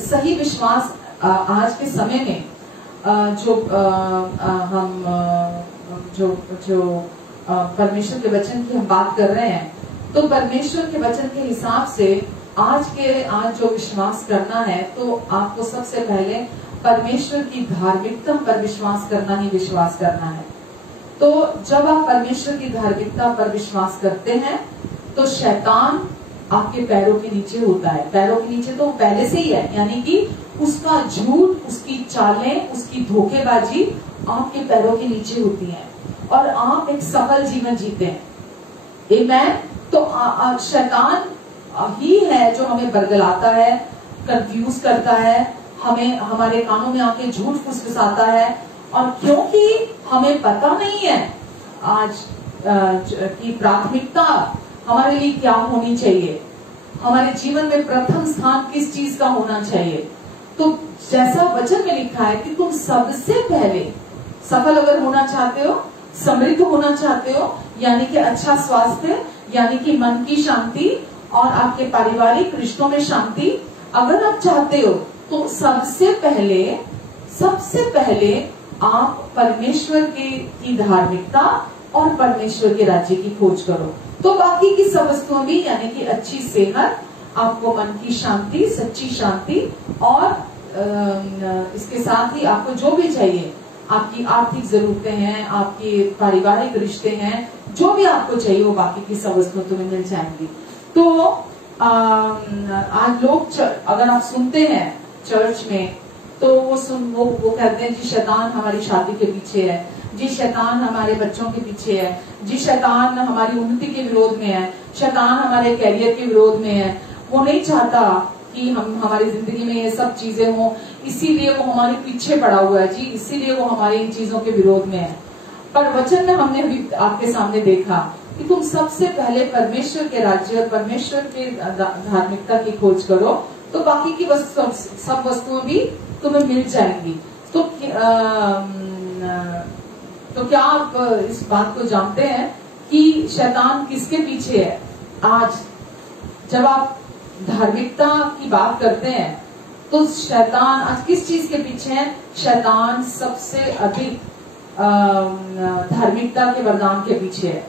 सही विश्वास आज के समय में जो परमेश्वर के वचन की हम बात कर रहे हैं, तो परमेश्वर के वचन के हिसाब से आज जो विश्वास करना है, तो आपको सबसे पहले परमेश्वर की धार्मिकता पर विश्वास करना ही विश्वास करना है। तो जब आप परमेश्वर की धार्मिकता पर विश्वास करते हैं, तो शैतान आपके पैरों के नीचे होता है। पैरों के नीचे तो पहले से ही है, यानी कि उसका झूठ, उसकी चालें, उसकी धोखेबाजी आपके पैरों के नीचे होती है और आप एक सफल जीवन जीते हैं। आमेन। तो शैतान ही है जो हमें बरगलाता है, कंफ्यूज करता है, हमें हमारे कानों में आके झूठ फुसफुसाता है। और क्योंकि हमें पता नहीं है आज की प्राथमिकता हमारे लिए क्या होनी चाहिए, हमारे जीवन में प्रथम स्थान किस चीज का होना चाहिए, तो जैसा वचन में लिखा है कि तुम सबसे पहले सफल अगर होना चाहते हो, समृद्ध होना चाहते हो, यानी कि अच्छा स्वास्थ्य, यानी कि मन की शांति और आपके पारिवारिक रिश्तों में शांति अगर आप चाहते हो, तो सबसे पहले आप परमेश्वर की धार्मिकता और परमेश्वर के राज्य की खोज करो। तो बाकी की सब वस्तुएं भी, यानी कि अच्छी सेहत, आपको मन की शांति, सच्ची शांति और इसके साथ ही आपको जो भी चाहिए, आपकी आर्थिक जरूरतें हैं, आपके पारिवारिक रिश्ते हैं, जो भी आपको चाहिए वो बाकी की सब वस्तुएं तुम्हें मिल जाएंगी। तो आज लोग अगर आप सुनते हैं चर्च में, तो वो कहते हैं जी शैतान हमारी शादी के पीछे है, जी शैतान हमारे बच्चों के पीछे है, जी शैतान हमारी उन्नति के विरोध में है, शैतान हमारे कैरियर के विरोध में है। वो नहीं चाहता कि हम हमारी जिंदगी में ये सब चीजें हों, इसीलिए वो हमारे पीछे पड़ा हुआ है जी, इसीलिए वो हमारी इन चीजों के विरोध में है। पर वचन में हमने अभी आपके सामने देखा कि तुम सबसे पहले परमेश्वर के राज्य और परमेश्वर के धार्मिकता की खोज करो, तो बाकी की सब वस्तुएं भी तुम्हें मिल जाएंगी। तो क्या आप इस बात को जानते हैं कि शैतान किसके पीछे है? आज जब आप धार्मिकता की बात करते हैं, तो शैतान आज किस चीज के पीछे है? शैतान सबसे अधिक धार्मिकता के वरदान के पीछे है।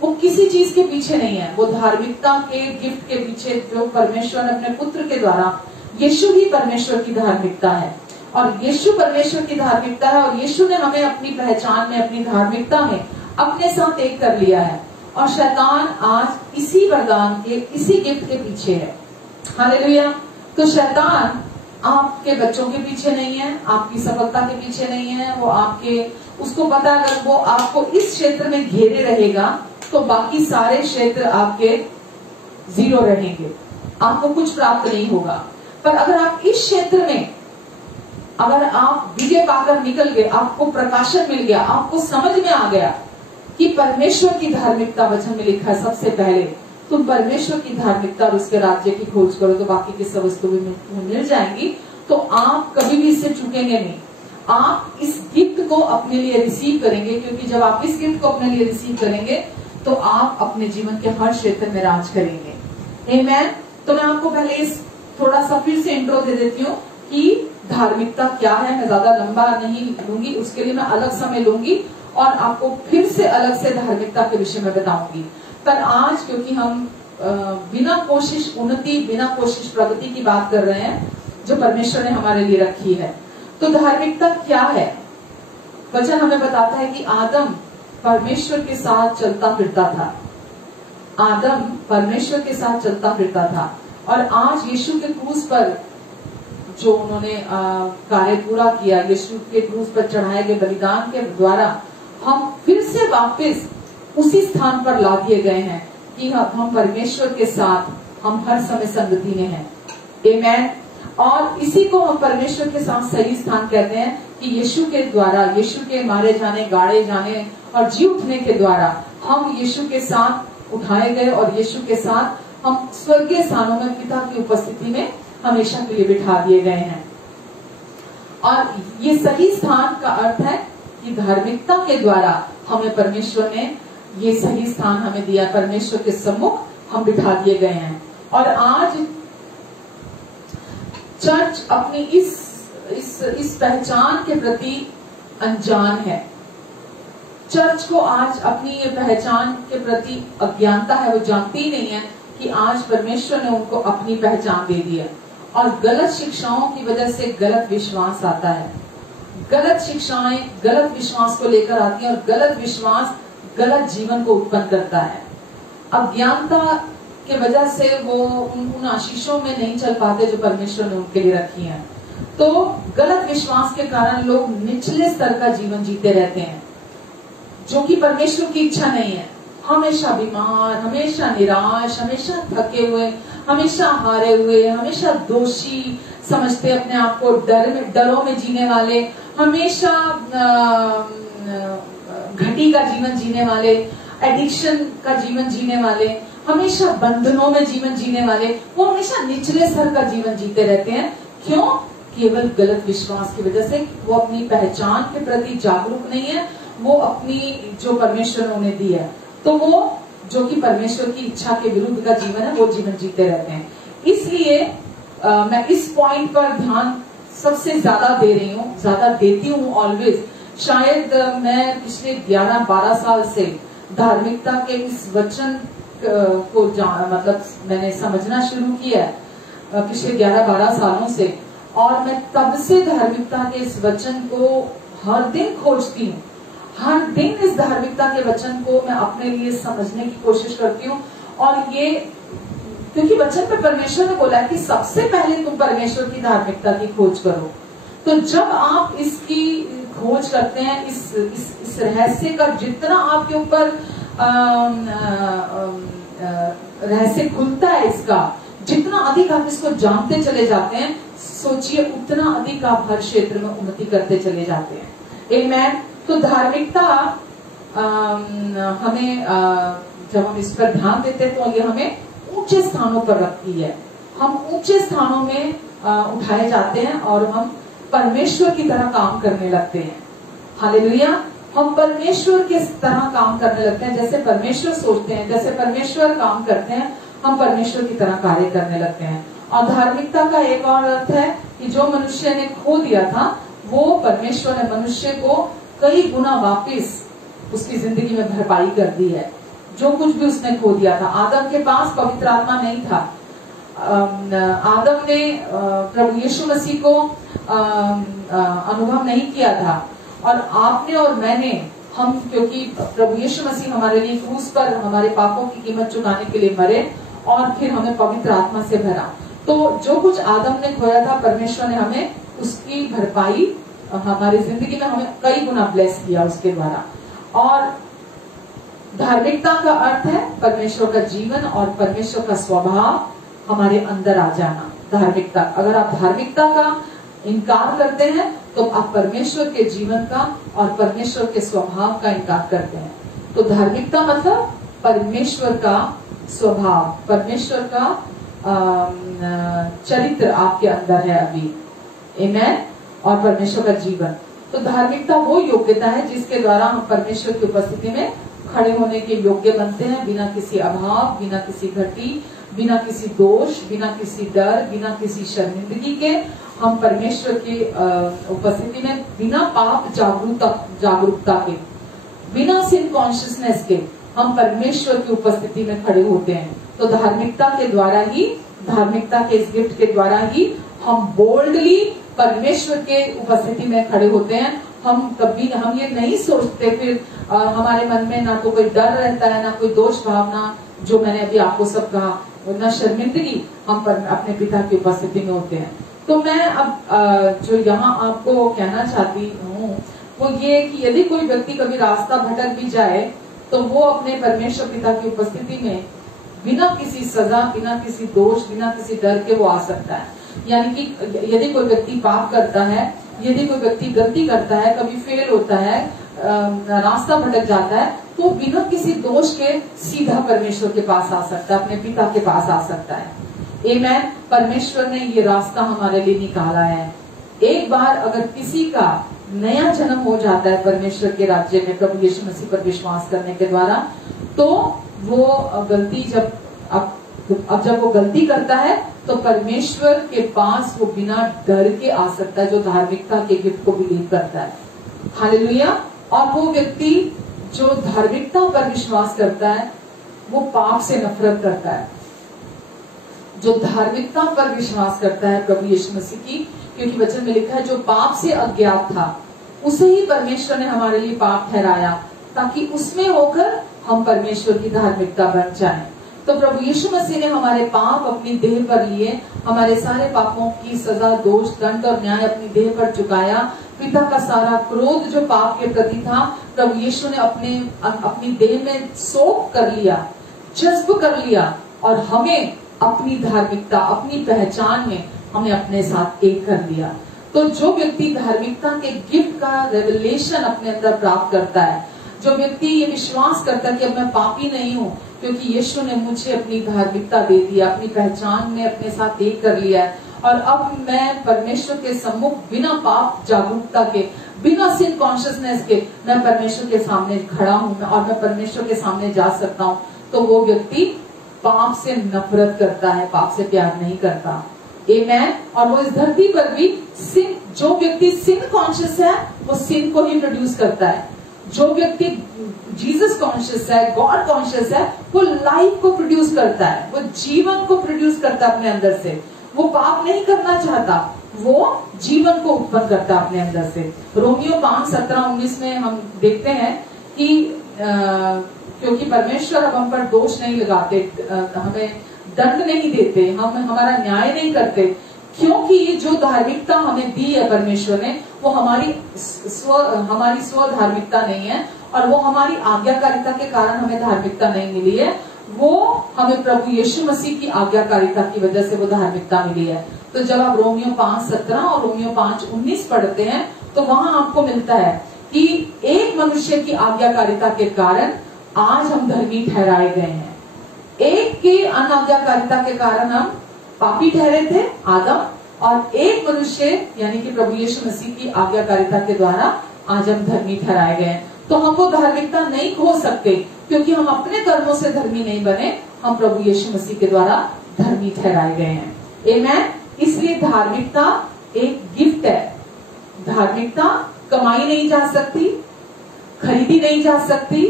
वो किसी चीज के पीछे नहीं है, वो धार्मिकता के गिफ्ट के पीछे, जो परमेश्वर ने अपने पुत्र के द्वारा, यीशु ही परमेश्वर की धार्मिकता है और यीशु परमेश्वर की धार्मिकता है, और यीशु ने हमें अपनी पहचान में, अपनी धार्मिकता में अपने साथ एक कर लिया है। और शैतान आज इसी वरदान के, इसी गिफ्ट के पीछे है। हालेलुया। तो शैतान आपके बच्चों के पीछे नहीं है, आपकी सफलता के पीछे नहीं है। वो उसको पता है अगर वो आपको इस क्षेत्र में घेरे रहेगा, तो बाकी सारे क्षेत्र आपके जीरो रहेंगे, आपको कुछ प्राप्त नहीं होगा। पर अगर आप इस क्षेत्र में, अगर आप विजय पाकर निकल गए, आपको प्रकाशन मिल गया, आपको समझ में आ गया कि परमेश्वर की धार्मिकता वचन में लिखा है, सबसे पहले तुम परमेश्वर की धार्मिकता और उसके राज्य की खोज करो, तो बाकी की सब वस्तुएं मिल जाएंगी। तो आप कभी भी इससे चूकेंगे नहीं। आप इस गिफ्ट को अपने लिए रिसीव करेंगे, क्योंकि जब आप इस गिफ्ट को अपने लिए रिसीव करेंगे, तो आप अपने जीवन के हर क्षेत्र में राज करेंगे। आमेन। तो मैं आपको पहले इस थोड़ा सा फिर से इंट्रो दे देती हूँ कि धार्मिकता क्या है। मैं ज्यादा लंबा नहीं लूंगी, उसके लिए मैं अलग समय लूंगी और आपको फिर से अलग से धार्मिकता के विषय में बताऊंगी। पर आज क्योंकि हम बिना कोशिश उन्नति, बिना कोशिश प्रगति की बात कर रहे हैं जो परमेश्वर ने हमारे लिए रखी है, तो धार्मिकता क्या है? वचन हमें बताता है कि आदम परमेश्वर के साथ चलता फिरता था। आदम परमेश्वर के साथ चलता फिरता था, और आज यीशु के क्रूस पर जो उन्होंने कार्य पूरा किया, यीशु के क्रूस पर चढ़ाए गए बलिदान के द्वारा हम फिर से वापस उसी स्थान पर ला दिए गए हैं कि हम परमेश्वर के साथ हम हर समय संगति में हैं। आमेन। और इसी को हम परमेश्वर के साथ सही स्थान कहते हैं कि यीशु के द्वारा, यीशु के मारे जाने, गाड़े जाने और जी उठने के द्वारा हम यीशु के साथ उठाए गए और यीशु के साथ हम स्वर्गीय स्थानों में पिता की उपस्थिति में हमेशा के लिए बिठा दिए गए हैं। और ये सही स्थान का अर्थ है कि धार्मिकता के द्वारा हमें परमेश्वर ने ये सही स्थान हमें दिया, परमेश्वर के सम्मुख हम बिठा दिए गए हैं। और आज चर्च अपनी इस पहचान के प्रति अनजान है। चर्च को आज अपनी ये पहचान के प्रति अज्ञानता है, वो जानती ही नहीं है कि आज परमेश्वर ने उनको अपनी पहचान दे दी है। और गलत शिक्षाओं की वजह से गलत विश्वास आता है। गलत शिक्षाएं गलत विश्वास को लेकर आती है और गलत विश्वास गलत जीवन को उत्पन्न करता है। अज्ञानता के वजह से वो उन आशीषों में नहीं चल पाते जो परमेश्वर ने उनके लिए रखी हैं। तो गलत विश्वास के कारण लोग निचले स्तर का जीवन जीते रहते हैं, जो कि परमेश्वर की इच्छा नहीं है। हमेशा बीमार, हमेशा निराश, हमेशा थके हुए, हमेशा हारे हुए, हमेशा दोषी समझते अपने आप को, डरों में जीने वाले, हमेशा घटी का जीवन जीने वाले, एडिक्शन का जीवन जीने वाले, हमेशा बंधनों में जीवन जीने वाले, वो हमेशा निचले स्तर का जीवन जीते रहते हैं। क्यों? केवल गलत विश्वास की वजह से। वो अपनी पहचान के प्रति जागरूक नहीं है, वो अपनी जो परमेश्वर ने उन्हें दी है, तो वो जो कि परमेश्वर की इच्छा के विरुद्ध का जीवन है, वो जीवन जीते रहते हैं। इसलिए मैं इस पॉइंट पर ध्यान सबसे ज्यादा दे रही हूँ, ज्यादा देती हूँ ऑलवेज। शायद मैं पिछले 11-12 साल से धार्मिकता के इस वचन को मतलब मैंने समझना शुरू किया है पिछले 11-12 सालों से, और मैं तब से धार्मिकता के इस वचन को हर दिन खोजती हूँ। हर दिन इस धार्मिकता के वचन को मैं अपने लिए समझने की कोशिश करती हूँ। और ये क्योंकि वचन में परमेश्वर ने बोला है कि सबसे पहले तुम परमेश्वर की धार्मिकता की खोज करो। तो जब आप इसकी खोज करते हैं, इस रहस्य का जितना आपके ऊपर रहस्य खुलता है, इसका जितना अधिक आप इसको जानते चले जाते हैं, सोचिए उतना अधिक आप हर क्षेत्र में उन्नति करते चले जाते हैं। आमेन। तो धार्मिकता हमें जब हम इस पर ध्यान देते हैं तो ये हमें ऊंचे स्थानों पर रखती है। हम ऊंचे स्थानों में उठाए जाते हैं और हम परमेश्वर की तरह काम करने लगते हैं। हालेलुया। हम परमेश्वर की तरह काम करने लगते हैं। जैसे परमेश्वर सोचते हैं, जैसे परमेश्वर काम करते हैं, हम परमेश्वर की तरह कार्य करने लगते हैं। और धार्मिकता का एक और अर्थ है कि जो मनुष्य ने खो दिया था, वो परमेश्वर ने मनुष्य को कई गुना वापिस उसकी जिंदगी में भरपाई कर दी है। जो कुछ भी उसने खो दिया था। आदम के पास पवित्र आत्मा नहीं था। आदम ने प्रभु यीशु मसीह को अनुभव नहीं किया था। और आपने और मैंने, हम क्योंकि प्रभु यीशु मसीह हमारे लिए क्रूस पर हमारे पापों की कीमत चुकाने के लिए मरे और फिर हमें पवित्र आत्मा से भरा, तो जो कुछ आदम ने खोया था, परमेश्वर ने हमें उसकी भरपाई हमारी जिंदगी में हमें कई गुना ब्लेस किया उसके द्वारा। और धार्मिकता का अर्थ है परमेश्वर का जीवन और परमेश्वर का स्वभाव हमारे अंदर आ जाना। धार्मिकता, अगर आप धार्मिकता का इनकार करते हैं तो आप परमेश्वर के जीवन का और परमेश्वर के स्वभाव का इनकार करते हैं। तो धार्मिकता मतलब परमेश्वर का स्वभाव, परमेश्वर का चरित्र आपके अंदर है अभी। आमेन। और परमेश्वर का जीवन। तो धार्मिकता वो योग्यता है जिसके द्वारा हम परमेश्वर की उपस्थिति में खड़े होने के योग्य बनते हैं, बिना किसी अभाव, बिना किसी घटी, बिना किसी दोष, बिना किसी डर, बिना किसी शर्मिंदगी के हम परमेश्वर की उपस्थिति में बिना पाप जागरूकता के, बिना सिन कॉन्शियसनेस के हम परमेश्वर की उपस्थिति में खड़े होते हैं। तो धार्मिकता के द्वारा ही, धार्मिकता के इस गिफ्ट के द्वारा ही हम बोल्डली परमेश्वर के उपस्थिति में खड़े होते हैं। हम ये नहीं सोचते, फिर हमारे मन में ना तो कोई डर रहता है, ना कोई दोष भावना, जो मैंने अभी आपको सब कहा, ना शर्मिंदगी, हम अपने पिता की उपस्थिति में होते हैं। तो मैं अब जो यहाँ आपको कहना चाहती हूँ वो ये कि यदि कोई व्यक्ति कभी रास्ता भटक भी जाए तो वो अपने परमेश्वर पिता की उपस्थिति में बिना किसी सजा, बिना किसी दोष, बिना किसी डर के वो आ सकता है। यानी कि यदि कोई व्यक्ति पाप करता है, यदि कोई व्यक्ति गलती करता है, कभी फेल होता है, रास्ता भटक जाता है, तो बिना किसी दोष के सीधा परमेश्वर के पास आ सकता है, अपने पिता के पास आ सकता है। आमीन। परमेश्वर ने ये रास्ता हमारे लिए निकाला है। एक बार अगर किसी का नया जन्म हो जाता है परमेश्वर के राज्य में प्रभु यीशु मसीह पर विश्वास करने के द्वारा, तो वो गलती जब वो गलती करता है तो परमेश्वर के पास वो बिना डर के आ सकता है, जो धार्मिकता के गिफ्ट को बिलीव करता है। हालेलुया। और वो व्यक्ति जो धार्मिकता पर विश्वास करता है वो पाप से नफरत करता है। जो धार्मिकता पर विश्वास करता है प्रभु यीशु मसीह की, क्योंकि वचन में लिखा है जो पाप से अज्ञात था उसे ही परमेश्वर ने हमारे लिए पाप ठहराया, ताकि उसमें होकर हम परमेश्वर की धार्मिकता बन जाएं। तो प्रभु यीशु मसीह ने हमारे पाप अपनी देह पर लिए, हमारे सारे पापों की सजा, दोष, दंड और न्याय अपनी देह पर चुकाया। पिता का सारा क्रोध जो पाप के प्रति था प्रभु यीशु ने अपनी देह में सोख कर लिया, जज्ब कर लिया, और हमें अपनी धार्मिकता, अपनी पहचान में हमें अपने साथ एक कर लिया। तो जो व्यक्ति धार्मिकता के गिफ्ट का रेवलेशन अपने अंदर प्राप्त करता है, जो व्यक्ति ये विश्वास करता है कि अब मैं पापी नहीं हूँ क्योंकि यीशु ने मुझे अपनी धार्मिकता दे दिया, अपनी पहचान में अपने साथ एक कर लिया है, और अब मैं परमेश्वर के सम्मुख बिना पाप जागरूकता के, बिना सिन कॉन्शियसनेस के मैं परमेश्वर के सामने खड़ा हूँ और मैं परमेश्वर के सामने जा सकता हूँ, तो वो व्यक्ति पाप से नफरत करता है, पाप से प्यार नहीं करता। आमीन। और वो इस धरती पर भी सिन, जो व्यक्ति सिन कॉन्शियस है वो सिन को ही प्रोड्यूस करता है। जो व्यक्ति जीसस कॉन्शियस है, गॉड कॉन्शियस है, वो लाइफ को प्रोड्यूस करता है, वो जीवन को प्रोड्यूस करता है अपने अंदर से। वो पाप नहीं करना चाहता, वो जीवन को उत्पन्न करता है अपने अंदर से। रोमियो 5:17-19 में हम देखते हैं कि क्योंकि परमेश्वर अब हम पर दोष नहीं लगाते, हमें दंड नहीं देते, हम हमारा न्याय नहीं करते, क्योंकि जो धार्मिकता हमें दी है परमेश्वर ने वो हमारी स्व धार्मिकता नहीं है, और वो हमारी आज्ञाकारिता के कारण हमें धार्मिकता नहीं मिली है, वो हमें प्रभु यीशु मसीह की आज्ञाकारिता की वजह से वो धार्मिकता मिली है। तो जब आप रोमियो 5:17 और रोमियो 5:19 पढ़ते हैं तो वहां आपको मिलता है कि एक मनुष्य की आज्ञाकारिता के कारण आज हम धर्मी ठहराए गए हैं। एक की अनाज्ञाकारिता के कारण हम पापी ठहरे थे, आदम, और एक मनुष्य यानी कि प्रभु यीशु मसीह की आज्ञाकारिता के द्वारा आज हम धर्मी ठहराए गए। तो हम वो धार्मिकता नहीं खो सकते, क्योंकि हम अपने कर्मों से धर्मी नहीं बने, हम प्रभु यीशु मसीह के द्वारा धर्मी ठहराए गए हैं। आमीन। इसलिए धार्मिकता एक गिफ्ट है। धार्मिकता कमाई नहीं जा सकती, खरीदी नहीं जा सकती,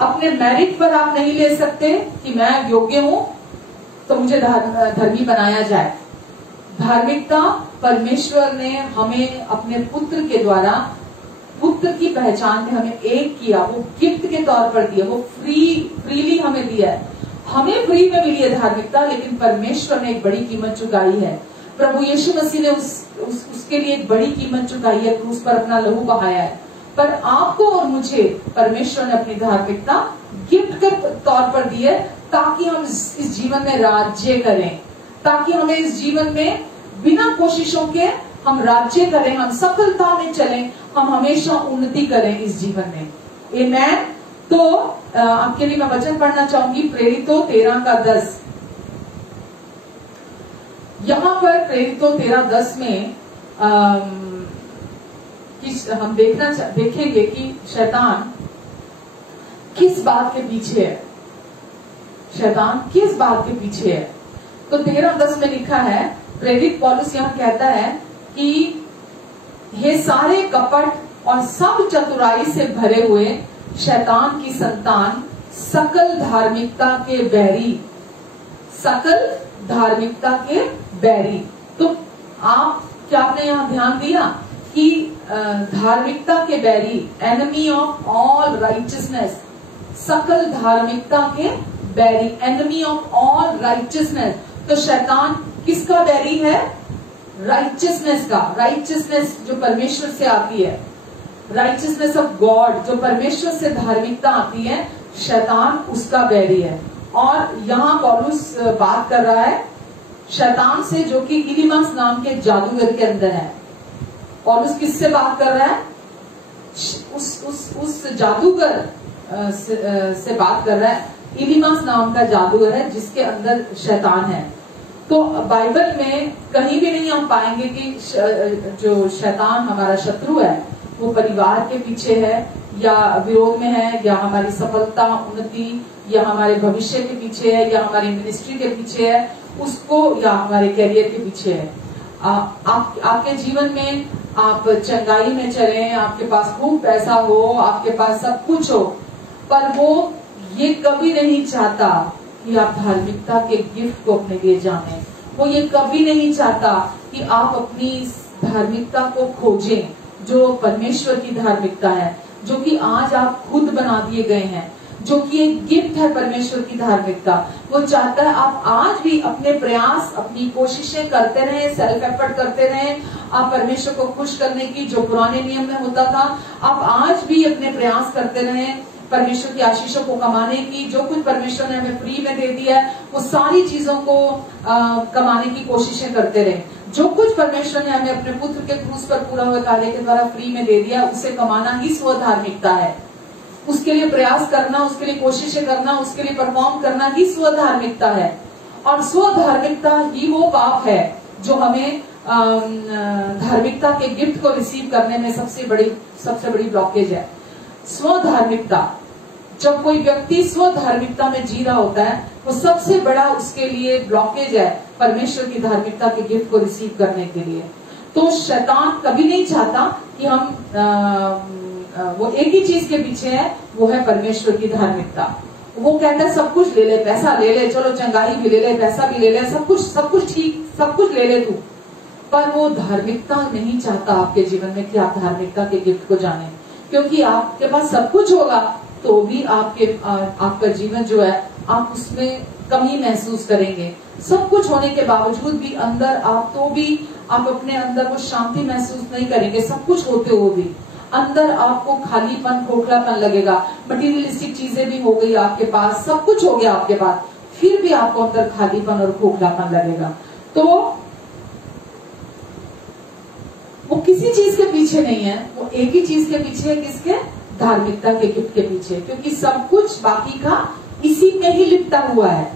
अपने मेरिट पर आप नहीं ले सकते कि मैं योग्य हूं तो मुझे धर्मी बनाया जाए। धार्मिकता परमेश्वर ने हमें अपने पुत्र के द्वारा, पुत्र की पहचान में हमें एक किया, वो गिफ्ट के तौर पर दिया, वो फ्रीली हमें दिया है। हमें फ्री में मिली है धार्मिकता, लेकिन परमेश्वर ने एक बड़ी कीमत चुकाई है। प्रभु यीशु मसीह ने उसके लिए एक बड़ी कीमत चुकाई है, क्रूस पर अपना लहू बहाया है। पर आपको और मुझे परमेश्वर ने अपनी धार्मिकता गिफ्ट के तौर पर दी है, ताकि हम इस जीवन में राज्य करें, ताकि हमें इस जीवन में बिना कोशिशों के हम राज्य करें, हम सफलता में चलें, हम हमेशा उन्नति करें इस जीवन में। आमीन। तो आपके लिए मैं वचन पढ़ना चाहूंगी, प्रेरितों 13:10। यहाँ पर प्रेरितों 13:10 में हम देखेंगे कि शैतान किस बात के पीछे है, शैतान किस बात के पीछे है। तो 13:10 में लिखा है, प्रेरित पौलुस यहाँ कहता है कि हे सारे कपट और सब चतुराई से भरे हुए शैतान की संतान, सकल धार्मिकता के बैरी, सकल धार्मिकता के बैरी। तो आपने यहाँ ध्यान दिया कि धार्मिकता के बैरी, एनिमी ऑफ ऑल राइचियसनेस, सकल धार्मिकता के बैरी, एनिमी ऑफ ऑल राइचियसनेस। तो शैतान किसका बैरी है? राइचियसनेस का, राइचियसनेस जो परमेश्वर से आती है, राइचियसनेस ऑफ गॉड जो परमेश्वर से धार्मिकता आती है, शैतान उसका बैरी है। और यहाँ पौलुस बात कर रहा है शैतान से जो कि इलीमास नाम के जादूगर के अंदर है। पौलुस किससे बात कर रहा है? उस जादूगर से बात कर रहा है। इलीमास नाम का जादूगर है जिसके अंदर शैतान है। तो बाइबल में कहीं भी नहीं हम पाएंगे कि जो शैतान हमारा शत्रु है वो परिवार के पीछे है या विरोध में है या हमारी सफलता उन्नति या हमारे भविष्य के पीछे है या हमारी मिनिस्ट्री के पीछे है उसको या हमारे कैरियर के पीछे है। आपके जीवन में आप चंगाई में चले, आपके पास खूब पैसा हो, आपके पास सब कुछ हो, पर वो ये कभी नहीं चाहता कि आप धार्मिकता के गिफ्ट को अपने लिए जाने। वो ये कभी नहीं चाहता कि आप अपनी धार्मिकता को खोजें जो परमेश्वर की धार्मिकता है, जो कि आज आप खुद बना दिए गए हैं, जो कि एक गिफ्ट है परमेश्वर की धार्मिकता। वो चाहता है आप आज भी अपने प्रयास, अपनी कोशिशें करते रहें, सेल्फ एफर्ट करते रहें। आप परमेश्वर को खुश करने की जो पुराने नियम में होता था, आप आज भी अपने प्रयास करते रहें परमेश्वर की आशीषों को कमाने की। जो कुछ परमेश्वर ने हमें फ्री में दे दिया है वो सारी चीजों को कमाने की कोशिशें करते रहे। जो कुछ परमेश्वर ने हमें अपने पुत्र के क्रूस पर पूरा हुए कार्य के द्वारा फ्री में दे दिया, उसे कमाना ही स्वधार्मिकता है। उसके लिए प्रयास करना, उसके लिए कोशिशें करना, उसके लिए परफॉर्म करना ही स्वधार्मिकता है। और स्वधार्मिकता ही वो पाप है जो हमें धार्मिकता के गिफ्ट को रिसीव करने में सबसे बड़ी ब्लॉकेज है। स्वधार्मिकता, जब कोई व्यक्ति स्वधार्मिकता में जी रहा होता है, वो सबसे बड़ा उसके लिए ब्लॉकेज है परमेश्वर की धार्मिकता के गिफ्ट को रिसीव करने के लिए। तो शैतान कभी नहीं चाहता कि हम वो एक ही चीज के पीछे है, वो है परमेश्वर की धार्मिकता। वो कहता है सब कुछ ले ले, पैसा ले ले, चलो चंगाई भी ले ले, पैसा भी ले ले, सब कुछ ठीक, सब कुछ ले ले तू, पर वो धार्मिकता नहीं चाहता आपके जीवन में कि आप धार्मिकता के गिफ्ट को जाने। क्योंकि आपके पास सब कुछ होगा तो भी आपका जीवन जो है आप उसमें कमी महसूस करेंगे। सब कुछ होने के बावजूद भी अंदर आप अपने अंदर वो शांति महसूस नहीं करेंगे। सब कुछ होते हुए भी अंदर आपको खालीपन, खोखलापन लगेगा। मटीरियलिस्टिक चीजें भी हो गई आपके पास, सब कुछ हो गया आपके पास, फिर भी आपको अंदर खालीपन और खोखलापन लगेगा। तो वो किसी चीज के पीछे नहीं है, वो एक ही चीज के पीछे है, किसके? धार्मिकता के गिफ्ट के पीछे। क्योंकि सब कुछ बाकी का इसी में ही लिपटा हुआ है।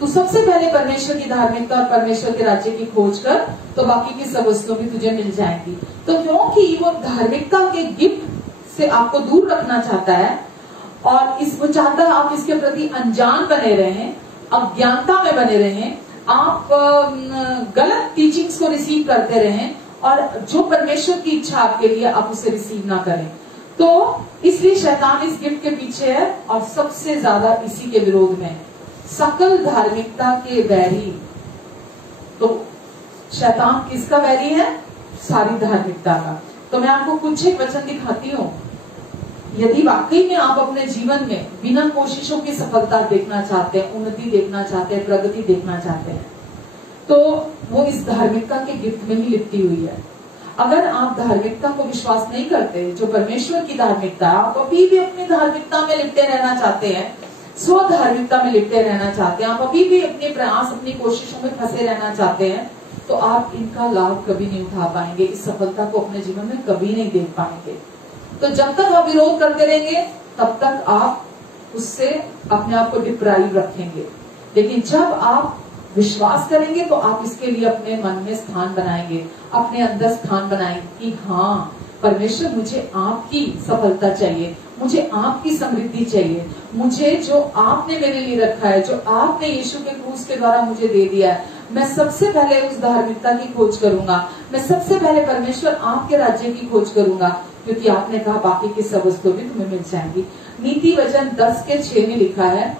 तो सबसे पहले परमेश्वर की धार्मिकता और परमेश्वर के राज्य की खोज कर, तो बाकी की सब वस्तुएं भी तुझे मिल जाएंगी। तो क्योंकि वो धार्मिकता के गिफ्ट से आपको दूर रखना चाहता है और वो चाहता है आप इसके प्रति अनजान बने रहें, अज्ञानता में बने रहें, आप गलत टीचिंग्स को रिसीव करते रहें और जो परमेश्वर की इच्छा आपके लिए आप उसे रिसीव ना करें। तो इसलिए शैतान इस गिफ्ट के पीछे है और सबसे ज्यादा इसी के विरोध में। सकल धार्मिकता के बैरी, तो शैतान किसका बैरी है? सारी धार्मिकता का। तो मैं आपको कुछ एक वचन दिखाती हूँ। यदि वाकई में आप अपने जीवन में बिना कोशिशों की सफलता देखना चाहते हैं, उन्नति देखना चाहते हैं, प्रगति देखना चाहते हैं, तो वो इस धार्मिकता के गिफ्ट में ही लिपटी हुई है। अगर आप धार्मिकता को विश्वास नहीं करते, जो परमेश्वर की धार्मिकता है, आप अभी भी अपनी धार्मिकता में लिपटे रहना चाहते हैं, स्वधार्मिकता में लिपटे रहना चाहते हैं, आप अभी भी अपने प्रयास, अपनी कोशिशों में फंसे रहना चाहते हैं, तो आप इनका लाभ कभी नहीं उठा पाएंगे, इस सफलता को अपने जीवन में कभी नहीं देख पाएंगे। तो जब तक आप विरोध करते रहेंगे तब तक आप उससे अपने आप को डिप्राइव रखेंगे। लेकिन जब आप विश्वास करेंगे तो आप इसके लिए अपने मन में स्थान बनाएंगे, अपने अंदर स्थान बनाएंगे कि हाँ परमेश्वर, मुझे आपकी सफलता चाहिए, मुझे आपकी समृद्धि चाहिए, मुझे जो आपने मेरे लिए रखा है, जो आपने यीशु के क्रूस के द्वारा मुझे दे दिया है, मैं सबसे पहले उस धार्मिकता की खोज करूंगा। मैं सबसे पहले परमेश्वर आपके राज्य की खोज करूंगा, क्योंकि आपने कहा बाकी की सब वस्तु भी तुम्हें मिल जाएंगी। नीति वचन 10:6 में लिखा है,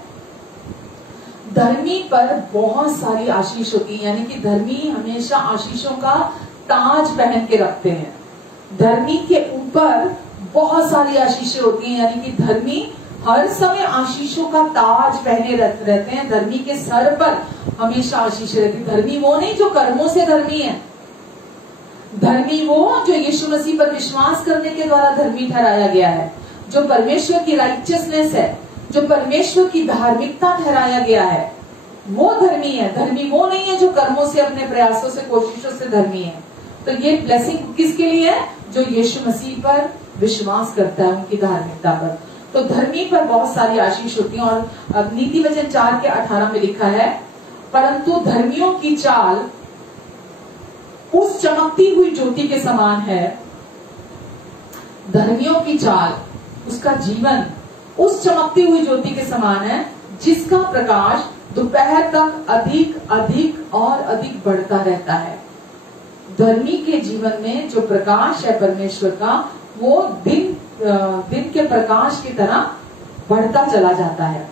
धर्मी पर बहुत सारी आशीष होती है, यानी कि धर्मी हमेशा आशीषों का ताज पहन के रखते हैं। धर्मी के ऊपर बहुत सारी आशीषें होती हैं, यानी कि धर्मी हर समय आशीषों का ताज पहने रहते हैं। धर्मी के सर पर हमेशा आशीषें रहती है। धर्मी वो नहीं जो कर्मों से धर्मी है, धर्मी वो जो यीशु मसीह पर विश्वास करने के द्वारा धर्मी ठहराया गया है, जो परमेश्वर की राइचियसनेस है, जो परमेश्वर की धार्मिकता ठहराया गया है, वो धर्मी है। धर्मी वो नहीं है जो कर्मों से, अपने प्रयासों से, कोशिशों से धर्मी है। तो ये ब्लेसिंग किसके लिए है? जो यीशु मसीह पर विश्वास करता है, उनकी धार्मिकता पर। तो धर्मी पर बहुत सारी आशीष होती है। और नीति वचन 4:18 में लिखा है, परंतु धर्मियों की चाल उस चमकती हुई ज्योति के समान है। धर्मियों की चाल, उसका जीवन उस चमकती हुई ज्योति के समान है, जिसका प्रकाश दोपहर तक अधिक अधिक और अधिक बढ़ता रहता है। धर्मी के जीवन में जो प्रकाश है परमेश्वर का, वो दिन के प्रकाश की तरह बढ़ता चला जाता है।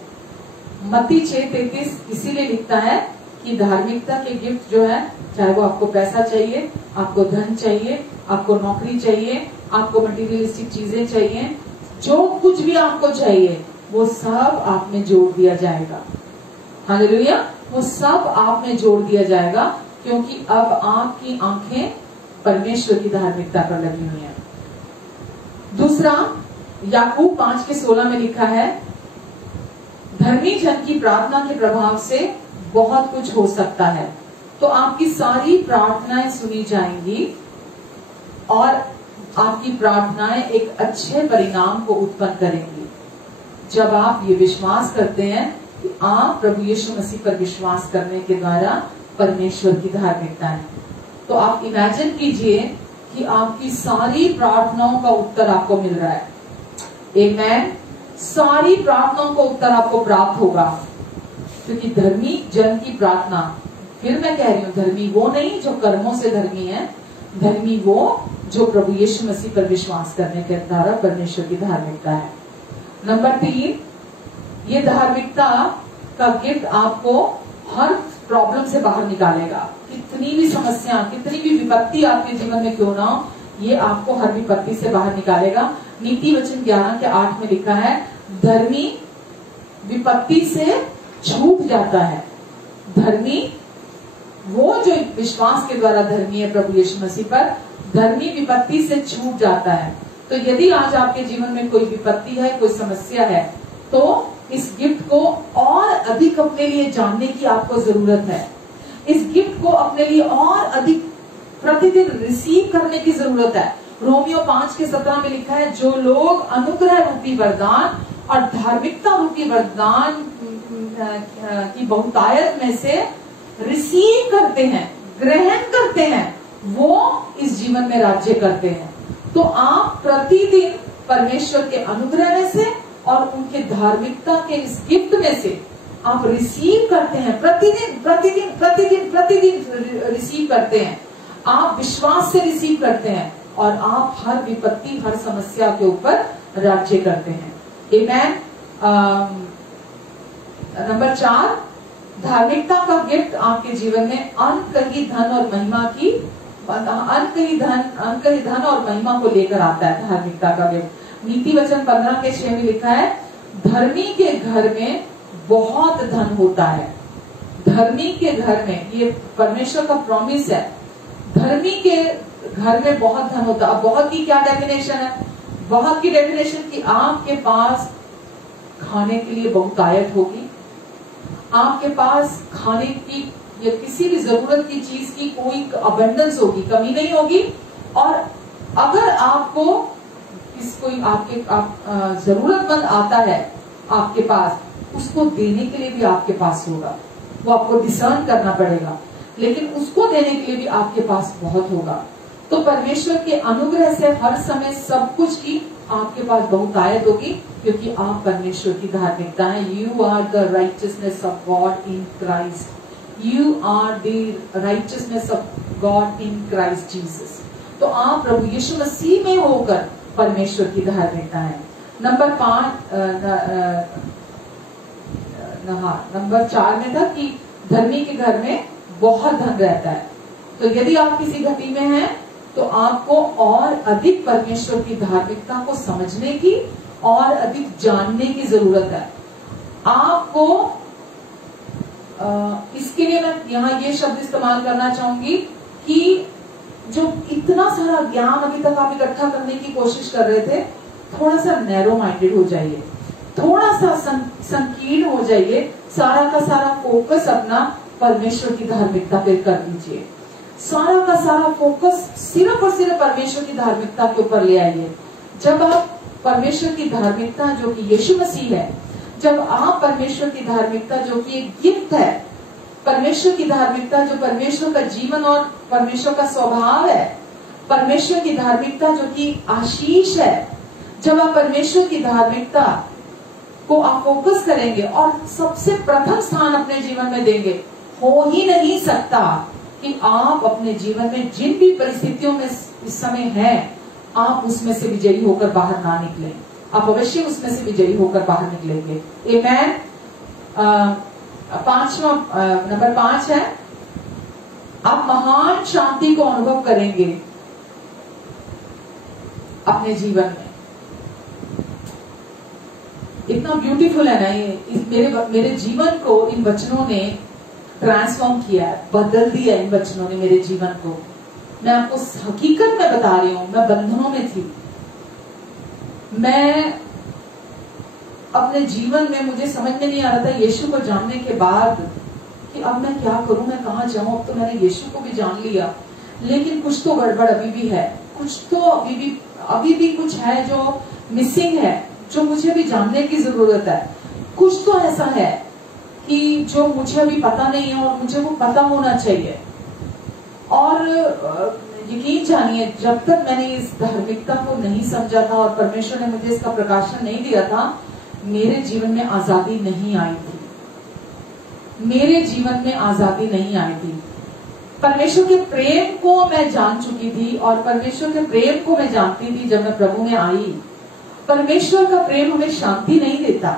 मत्ती 6:33 इसीलिए लिखता है कि धार्मिकता के गिफ्ट जो है, चाहे वो आपको पैसा चाहिए, आपको धन चाहिए, आपको नौकरी चाहिए, आपको मटेरियलिस्टिक चीजें चाहिए, जो कुछ भी आपको चाहिए वो सब आप में जोड़ दिया जाएगा। हालेलुया, वो सब आप में जोड़ दिया जाएगा, क्योंकि अब आपकी आंखें परमेश्वर की धार्मिकता पर लगी हुई हैं। दूसरा, याकूब 5:16 में लिखा है, धर्मी जन की प्रार्थना के प्रभाव से बहुत कुछ हो सकता है। तो आपकी सारी प्रार्थनाएं सुनी जाएंगी और आपकी प्रार्थनाएं एक अच्छे परिणाम को उत्पन्न करेंगी। जब आप ये विश्वास करते हैं कि आप प्रभु यीशु मसीह पर विश्वास करने के द्वारा परमेश्वर की धार्मिकता है, तो आप इमेजिन कीजिए कि आपकी सारी प्रार्थनाओं का उत्तर आपको मिल रहा है। आमेन। सारी प्रार्थनाओं का उत्तर आपको प्राप्त होगा, क्योंकि धर्मी जन की प्रार्थना, फिर मैं कह रही हूं, धर्मी वो नहीं जो कर्मों से धर्मी है, धर्मी वो जो प्रभु यीशु मसीह पर विश्वास करने के द्वारा परमेश्वर की धार्मिकता है। नंबर 3, ये धार्मिकता का गिफ्ट आपको हर प्रॉब्लम से बाहर निकालेगा। कितनी भी समस्या, कितनी भी विपत्ति आपके जीवन में क्यों ना हो, ये आपको हर विपत्ति से बाहर निकालेगा। नीति वचन 11:8 में लिखा है, धर्मी विपत्ति से छूट जाता है। धर्मी वो जो विश्वास के द्वारा धर्मी है प्रभु यीशु मसीह पर, धर्मी विपत्ति से छूट जाता है। तो यदि आज आपके जीवन में कोई विपत्ति है, कोई समस्या है, तो इस गिफ्ट को और अधिक अपने लिए जानने की आपको जरूरत है। इस गिफ्ट को अपने लिए और अधिक प्रतिदिन रिसीव करने की जरूरत है। रोमियो 5:17 में लिखा है, जो लोग अनुग्रह रूपी वरदान और धार्मिकता रूपी वरदान की बहुतायत में से रिसीव करते हैं, ग्रहण करते हैं, वो इस जीवन में राज्य करते हैं। तो आप प्रतिदिन परमेश्वर के अनुग्रह में से और उनके धार्मिकता के इस गिफ्ट में से आप रिसीव करते हैं। प्रतिदिन प्रतिदिन प्रतिदिन प्रतिदिन रिसीव करते हैं। आप विश्वास से रिसीव करते हैं और आप हर विपत्ति, हर समस्या के ऊपर राज्य करते हैं। आमेन। नंबर 4, धार्मिकता का गिफ्ट आपके जीवन में अनकही धन और महिमा की अनकही धन और महिमा को लेकर आता है। धार्मिकता का गिफ्ट नीति वचन 15:6 में लिखा है, धर्मी के घर में बहुत धन होता है। धर्मी के घर में, ये परमेश्वर का प्रॉमिस है, धर्मी के घर में बहुत धन होता है। अब बहुत की क्या डेफिनेशन है? बहुत की डेफिनेशन कि आपके पास खाने के लिए बहुतायत होगी, आपके पास खाने की या किसी भी जरूरत की चीज की कोई अबंडेंस होगी, कमी नहीं होगी। और अगर आपको कोई आपके जरूरतमंद आता है आपके पास, उसको देने के लिए भी आपके पास होगा। वो आपको डिसर्न करना पड़ेगा, लेकिन उसको देने के लिए भी आपके पास बहुत होगा। तो परमेश्वर के अनुग्रह से हर समय सब कुछ की आपके पास बहुतायत होगी, क्योंकि आप परमेश्वर की धार्मिकता है। You are the righteousness of God in Christ. You are the righteousness of God in Christ Jesus. तो आप प्रभु यीशु मसीह में होकर परमेश्वर की धार्मिकता है। नंबर 4 में था कि धर्मी के घर में बहुत धन रहता है। तो यदि आप किसी घटी में हैं, तो आपको और अधिक परमेश्वर की धार्मिकता को समझने की और अधिक जानने की जरूरत है। आपको इसके लिए मैं यहाँ ये शब्द इस्तेमाल करना चाहूंगी कि जो इतना सारा ज्ञान अभी तक आप इकट्ठा करने की कोशिश कर रहे थे, थोड़ा सा नैरो माइंडेड हो जाइए, थोड़ा सा संकीर्ण हो जाइए, सारा का सारा फोकस अपना परमेश्वर की धार्मिकता पे कर दीजिए। सारा का सारा फोकस सिर्फ और सिर्फ परमेश्वर की धार्मिकता के ऊपर ले आइए। जब आप परमेश्वर की धार्मिकता जो कि यीशु मसीह है, जब आप परमेश्वर की धार्मिकता जो कि एक गिफ्ट है, परमेश्वर की धार्मिकता जो परमेश्वर का जीवन और परमेश्वर का स्वभाव है, परमेश्वर की धार्मिकता जो कि आशीष है, जब आप परमेश्वर की धार्मिकता को आप फोकस करेंगे और सबसे प्रथम स्थान अपने जीवन में देंगे, हो ही नहीं सकता कि आप अपने जीवन में जिन भी परिस्थितियों में इस समय हैं, आप उसमें से विजयी होकर बाहर ना निकलें। आप अवश्य उसमें से विजयी होकर बाहर निकलेंगे। आमेन। नंबर 5 है, आप महान शांति को अनुभव करेंगे अपने जीवन में। इतना ब्यूटीफुल है ना ये, मेरे जीवन को इन वचनों ने ट्रांसफॉर्म किया है, बदल दिया इन वचनों ने मेरे जीवन को। मैं आपको हकीकत में बता रही हूं, मैं बंधनों में थी। मैं अपने जीवन में, मुझे समझ में नहीं आ रहा था यीशु को जानने के बाद कि अब मैं क्या करूं, मैं कहां जाऊं। अब तो मैंने यीशु को भी जान लिया, लेकिन कुछ तो गड़बड़ अभी भी है, कुछ तो अभी भी कुछ है जो मिसिंग है, जो मुझे भी जानने की जरूरत है। कुछ तो ऐसा है कि जो मुझे अभी पता नहीं है और मुझे वो पता होना चाहिए। और यकीन जानिए, जब तक मैंने इस धार्मिकता को नहीं समझा था और परमेश्वर ने मुझे इसका प्रकाशन नहीं दिया था, मेरे जीवन में आजादी नहीं आई थी। मेरे जीवन में आजादी नहीं आई थी। परमेश्वर के प्रेम को मैं जान चुकी थी और परमेश्वर के प्रेम को मैं जानती थी जब मैं प्रभु में आई। परमेश्वर का प्रेम हमें शांति नहीं देता,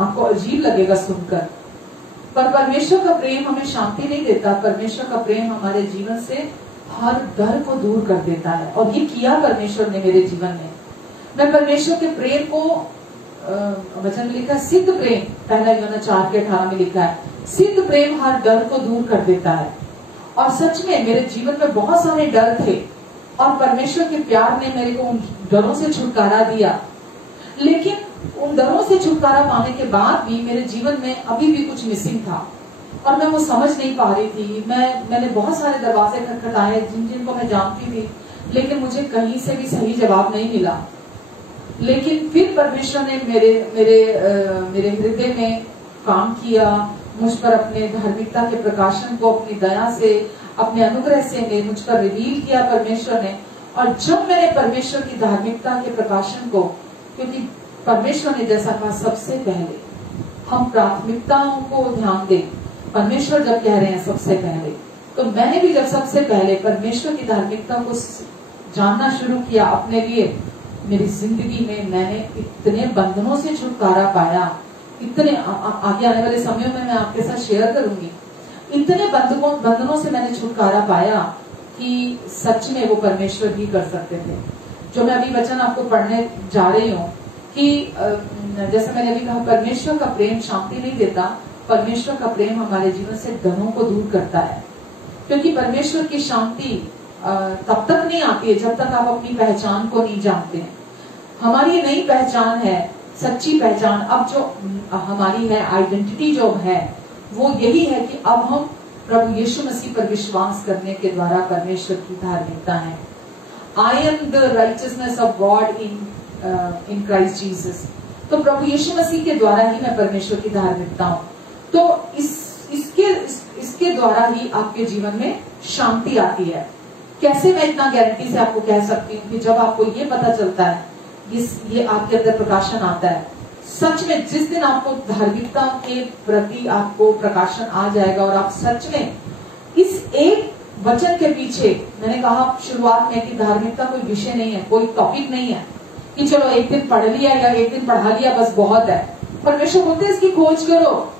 आपको अजीब लगेगा सुनकर, पर परमेश्वर का प्रेम हमें शांति नहीं देता। परमेश्वर का प्रेम हमारे जीवन से हर डर को दूर कर देता है, और ये किया परमेश्वर ने मेरे जीवन में। मैं परमेश्वर के प्रेम को, वचन में लिखा है सिद्ध प्रेम, पहला यूहन्ना 4:18 में लिखा है, सिद्ध प्रेम हर डर को दूर कर देता है। और सच में मेरे जीवन में बहुत सारे डर थे और परमेश्वर के प्यार ने मेरे को उन डरों से छुटकारा दिया। लेकिन उन डरों से छुटकारा पाने के बाद भी मेरे जीवन में अभी भी कुछ मिसिंग था और मैं वो समझ नहीं पा रही थी। मैंने बहुत सारे दरवाजे खटखटाए जिनको मैं जानती थी, लेकिन मुझे कहीं से भी सही जवाब नहीं मिला। लेकिन फिर परमेश्वर ने मेरे हृदय में काम किया, मुझ पर अपने धार्मिकता के प्रकाशन को अपनी दया से, अपने अनुग्रह से मुझ पर रिवील किया परमेश्वर ने। और जब मैंने परमेश्वर की धार्मिकता के प्रकाशन को, क्योंकि परमेश्वर ने जैसा कहा सबसे पहले हम प्राथमिकताओं को ध्यान दें, परमेश्वर जब कह रहे हैं सबसे पहले, तो मैंने भी जब सबसे पहले परमेश्वर की धार्मिकता को जानना शुरू किया अपने लिए, मेरी जिंदगी में मैंने इतने बंधनों से छुटकारा पाया, इतने आगे आने वाले समयों में मैं आपके साथ शेयर करूंगी, इतने बंधनों से मैंने छुटकारा पाया कि सच में वो परमेश्वर ही कर सकते थे। जो मैं अभी वचन आपको पढ़ने जा रही हूँ कि जैसे मैंने अभी कहा, परमेश्वर का प्रेम शांति नहीं देता, परमेश्वर का प्रेम हमारे जीवन से डरों को दूर करता है। क्योंकि परमेश्वर की शांति तब तक नहीं आती है जब तक आप अपनी पहचान को नहीं जानते हैं। हमारी नई पहचान है, सच्ची पहचान अब जो हमारी है, आइडेंटिटी जो है, वो यही है कि अब हम प्रभु यीशु मसीह पर विश्वास करने के द्वारा परमेश्वर की धार्मिकता है। I am the righteousness of God in Christ Jesus. तो प्रभु यीशु मसीह के द्वारा ही मैं परमेश्वर की धार्मिकता हूं। तो इसके द्वारा ही आपके जीवन में शांति आती है। कैसे मैं इतना गारंटी से आपको कह सकती हूँ कि जब आपको ये पता चलता है, ये आपके अंदर प्रकाशन आता है, सच में जिस दिन आपको धार्मिकता के प्रति आपको प्रकाशन आ जाएगा और आप सच में इस एक वचन के पीछे, मैंने कहा शुरुआत में कि धार्मिकता कोई विषय नहीं है, कोई टॉपिक नहीं है कि चलो एक दिन पढ़ लिया या एक दिन पढ़ा लिया बस बहुत है। परमेश्वर बोलते हैं इसकी खोज करो,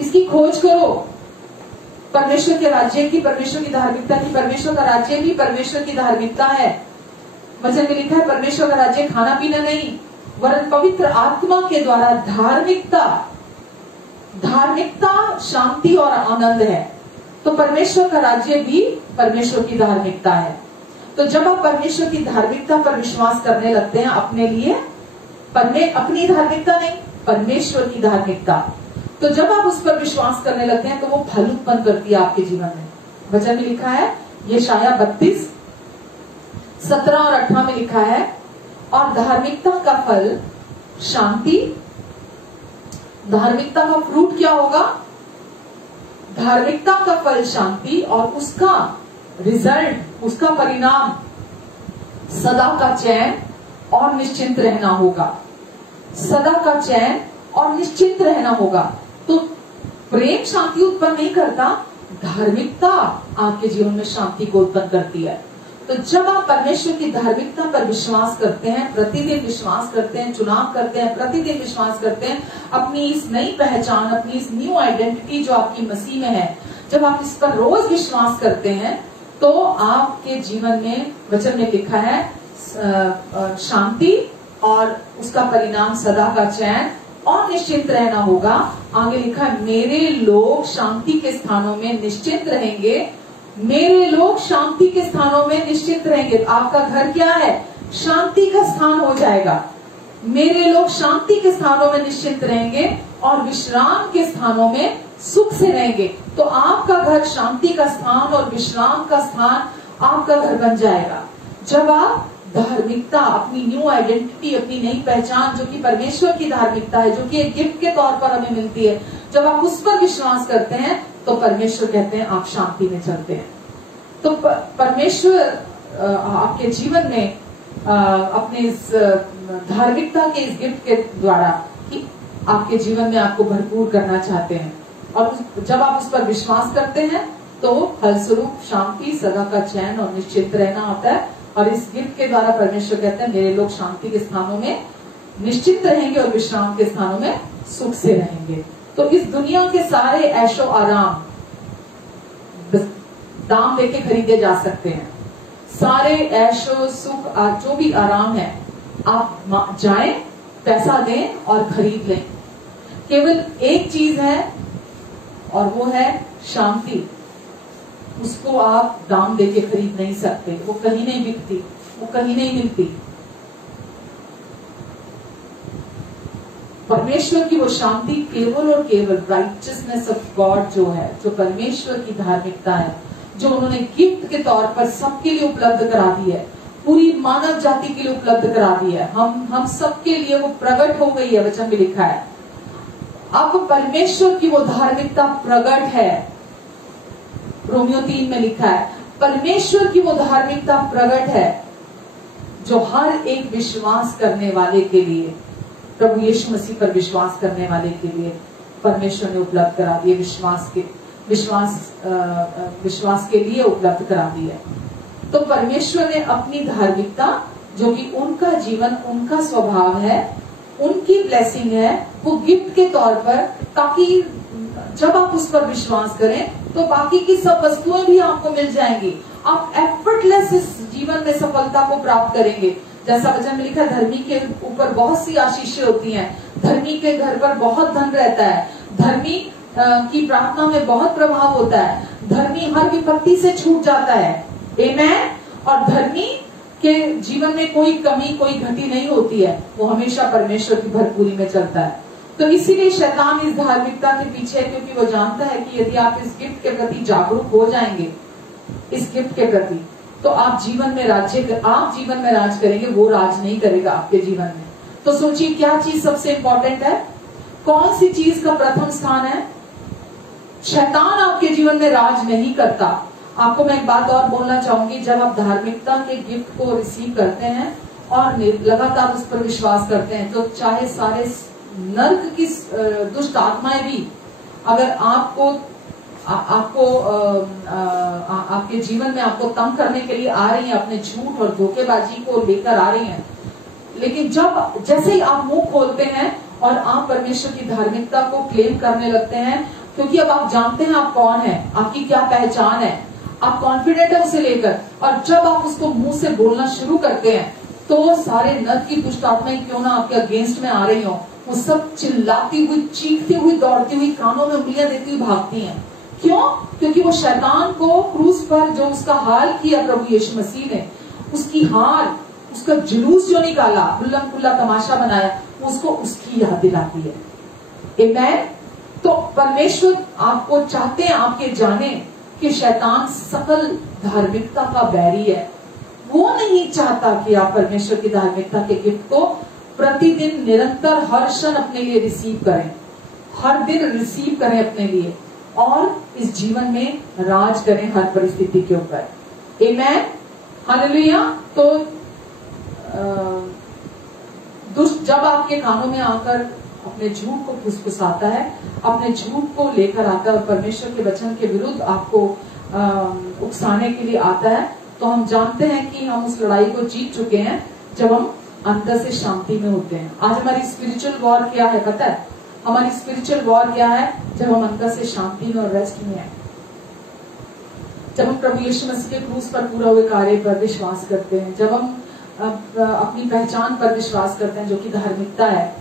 इसकी खोज करो, परमेश्वर के राज्य की, परमेश्वर की धार्मिकता की। परमेश्वर का राज्य भी परमेश्वर की धार्मिकता है। वचन में लिखा है परमेश्वर का राज्य खाना पीना नहीं, वरन पवित्र आत्मा के द्वारा धार्मिकता, शांति और आनंद है। तो परमेश्वर का राज्य भी परमेश्वर की धार्मिकता है। तो जब आप परमेश्वर की धार्मिकता पर विश्वास करने लगते हैं, अपने लिए, अपनी धार्मिकता नहीं, परमेश्वर की धार्मिकता, तो जब आप उस पर विश्वास करने लगते हैं तो वो फल उत्पन्न करती है आपके जीवन में। वचन में लिखा है, यशायाह 32:17 और 18 में लिखा है, और धार्मिकता का फल शांति, धार्मिकता का फ्रूट क्या होगा? धार्मिकता का फल शांति, और उसका रिजल्ट, उसका परिणाम सदा का चैन और निश्चिंत रहना होगा। सदा का चैन और निश्चिंत रहना होगा। तो प्रेम शांति उत्पन्न नहीं करता, धार्मिकता आपके जीवन में शांति को उत्पन्न करती है। तो जब आप परमेश्वर की धार्मिकता पर विश्वास करते हैं, प्रतिदिन विश्वास करते हैं, चुनाव करते हैं, प्रतिदिन विश्वास करते हैं, अपनी इस नई पहचान, अपनी इस न्यू आइडेंटिटी जो आपकी मसीह में है, जब आप इस पर रोज विश्वास करते हैं तो आपके जीवन में, वचन में लिखा है, शांति और उसका परिणाम सदा का चैन और निश्चिंत रहना होगा। आगे लिखा है, मेरे लोग शांति के स्थानों में निश्चिंत रहेंगे। मेरे लोग शांति के स्थानों में निश्चिंत रहेंगे। आपका घर क्या है? शांति का स्थान हो जाएगा। मेरे लोग शांति के स्थानों में निश्चिंत रहेंगे और विश्राम के स्थानों में सुख से रहेंगे। तो आपका घर शांति का स्थान और विश्राम का स्थान आपका घर बन जाएगा जब आप धार्मिकता, अपनी न्यू आइडेंटिटी, अपनी नई पहचान जो कि परमेश्वर की धार्मिकता है, जो कि एक गिफ्ट के तौर पर हमें मिलती है, जब आप उस पर विश्वास करते हैं तो परमेश्वर कहते हैं आप शांति में चलते हैं। तो परमेश्वर आपके जीवन में अपने इस धार्मिकता के इस गिफ्ट के द्वारा कि आपके जीवन में आपको भरपूर करना चाहते हैं, और जब आप उस पर विश्वास करते हैं तो फलस्वरूप शांति, सदा का चैन और निश्चित रहना होता है। और इस गिफ्ट के द्वारा परमेश्वर कहते हैं मेरे लोग शांति के स्थानों में निश्चित रहेंगे और विश्राम के स्थानों में सुख से रहेंगे। तो इस दुनिया के सारे ऐशो आराम दाम देके खरीदे जा सकते हैं। सारे ऐशो सुख जो भी आराम है, आप जाएं, पैसा दें और खरीद लें। केवल एक चीज है और वो है शांति। उसको आप दाम देके खरीद नहीं सकते, वो कहीं नहीं बिकती, वो कहीं नहीं मिलती। परमेश्वर की वो शांति केवल और केवल राइचियसनेस ऑफ गॉड जो है, जो परमेश्वर की धार्मिकता है, जो उन्होंने गिफ्ट के तौर पर सबके लिए उपलब्ध करा दी है, पूरी मानव जाति के लिए उपलब्ध करा दी है, हम सबके लिए वो प्रकट हो गई है। वचन में लिखा है अब परमेश्वर की वो धार्मिकता प्रकट है। रोमियो 3 में लिखा है परमेश्वर की वो धार्मिकता प्रकट है जो हर एक विश्वास करने वाले के लिए, प्रभु यीशु मसीह पर विश्वास करने वाले के लिए परमेश्वर ने उपलब्ध करा दी है। विश्वास के लिए उपलब्ध करा दी है। तो परमेश्वर ने अपनी धार्मिकता, जो कि उनका जीवन, उनका स्वभाव है, उनकी ब्लेसिंग है, वो गिफ्ट के तौर पर, ताकि जब आप उस पर विश्वास करें तो बाकी की सब वस्तुएं भी आपको मिल जाएंगी। आप एफर्टलेस इस जीवन में सफलता को प्राप्त करेंगे। जैसा वचन में लिखा है, धर्मी के ऊपर बहुत सी आशीषें होती हैं, धर्मी के घर पर बहुत धन रहता है, धर्मी की प्रार्थना में बहुत प्रभाव होता है, धर्मी हर विपत्ति से छूट जाता है। आमेन। और धर्मी के जीवन में कोई कमी, कोई घटी नहीं होती है, वो हमेशा परमेश्वर की भरपूरी में चलता है। तो इसीलिए शैतान इस धार्मिकता के पीछे है, क्योंकि वो जानता है कि यदि आप इस गिफ्ट के प्रति जागरूक हो जाएंगे, इस गिफ्ट के प्रति, तो आप जीवन में राज करेंगे, वो राज नहीं करेगा आपके जीवन में। तो सोचिए क्या चीज सबसे इंपॉर्टेंट है, कौन सी चीज का प्रथम स्थान है? शैतान आपके जीवन में राज नहीं करता। आपको मैं एक बात और बोलना चाहूंगी, जब आप धार्मिकता के गिफ्ट को रिसीव करते हैं और लगातार उस पर विश्वास करते हैं, तो चाहे सारे नर्क की दुष्ट आत्माएं भी अगर आपके जीवन में आपको तंग करने के लिए आ रही हैं, अपने झूठ और धोखेबाजी को लेकर आ रही हैं, लेकिन जैसे ही आप मुंह खोलते हैं और आप परमेश्वर की धार्मिकता को क्लेम करने लगते हैं, क्योंकि अब आप जानते हैं आप कौन है, आपकी क्या पहचान है, आप कॉन्फिडेंट है उसे लेकर, और जब आप उसको मुंह से बोलना शुरू करते हैं तो सारे नर्क की दुष्ट आत्माएं क्यों ना आपके अगेंस्ट में आ रही हो, वो सब चिल्लाती हुई, चीखती हुई, दौड़ती हुई, कानों में उंगलियां देती हुई भागती हैं। क्यों? क्योंकि वो शैतान को क्रूस पर जो उसका हाल किया प्रभु यीशु मसीह ने, उसकी हार, उसका जुलूस जो निकाला, खुल्लम खुल्ला तमाशा बनाया, उसको उसकी याद दिलाती है। आमेन। तो परमेश्वर आपको चाहते हैं आपके जाने कि शैतान सकल धार्मिकता का बैरी है। वो नहीं चाहता कि आप परमेश्वर की धार्मिकता के गिफ्ट को प्रतिदिन निरंतर हर क्षण अपने लिए रिसीव करें, हर दिन रिसीव करें अपने लिए, और इस जीवन में राज करें हर परिस्थिति के ऊपर। आमेन, हालेलुया। तो दुष्ट जब आपके कानों में आकर अपने झूठ को फुसफुसाता है, अपने झूठ को लेकर आता है और परमेश्वर के वचन के विरुद्ध आपको उकसाने के लिए आता है, तो हम जानते हैं कि हम उस लड़ाई को जीत चुके हैं जब हम अंदर से शांति में होते हैं। आज हमारी स्पिरिचुअल वॉर क्या है पता है? हमारी स्पिरिचुअल वॉर क्या है? जब हम अंदर से शांति में और रेस्ट में हैं, जब हम प्रभु यीशु मसीह के क्रूस पर पूरा हुए कार्य पर विश्वास करते हैं, जब हम अपनी पहचान पर विश्वास करते हैं जो कि धार्मिकता है,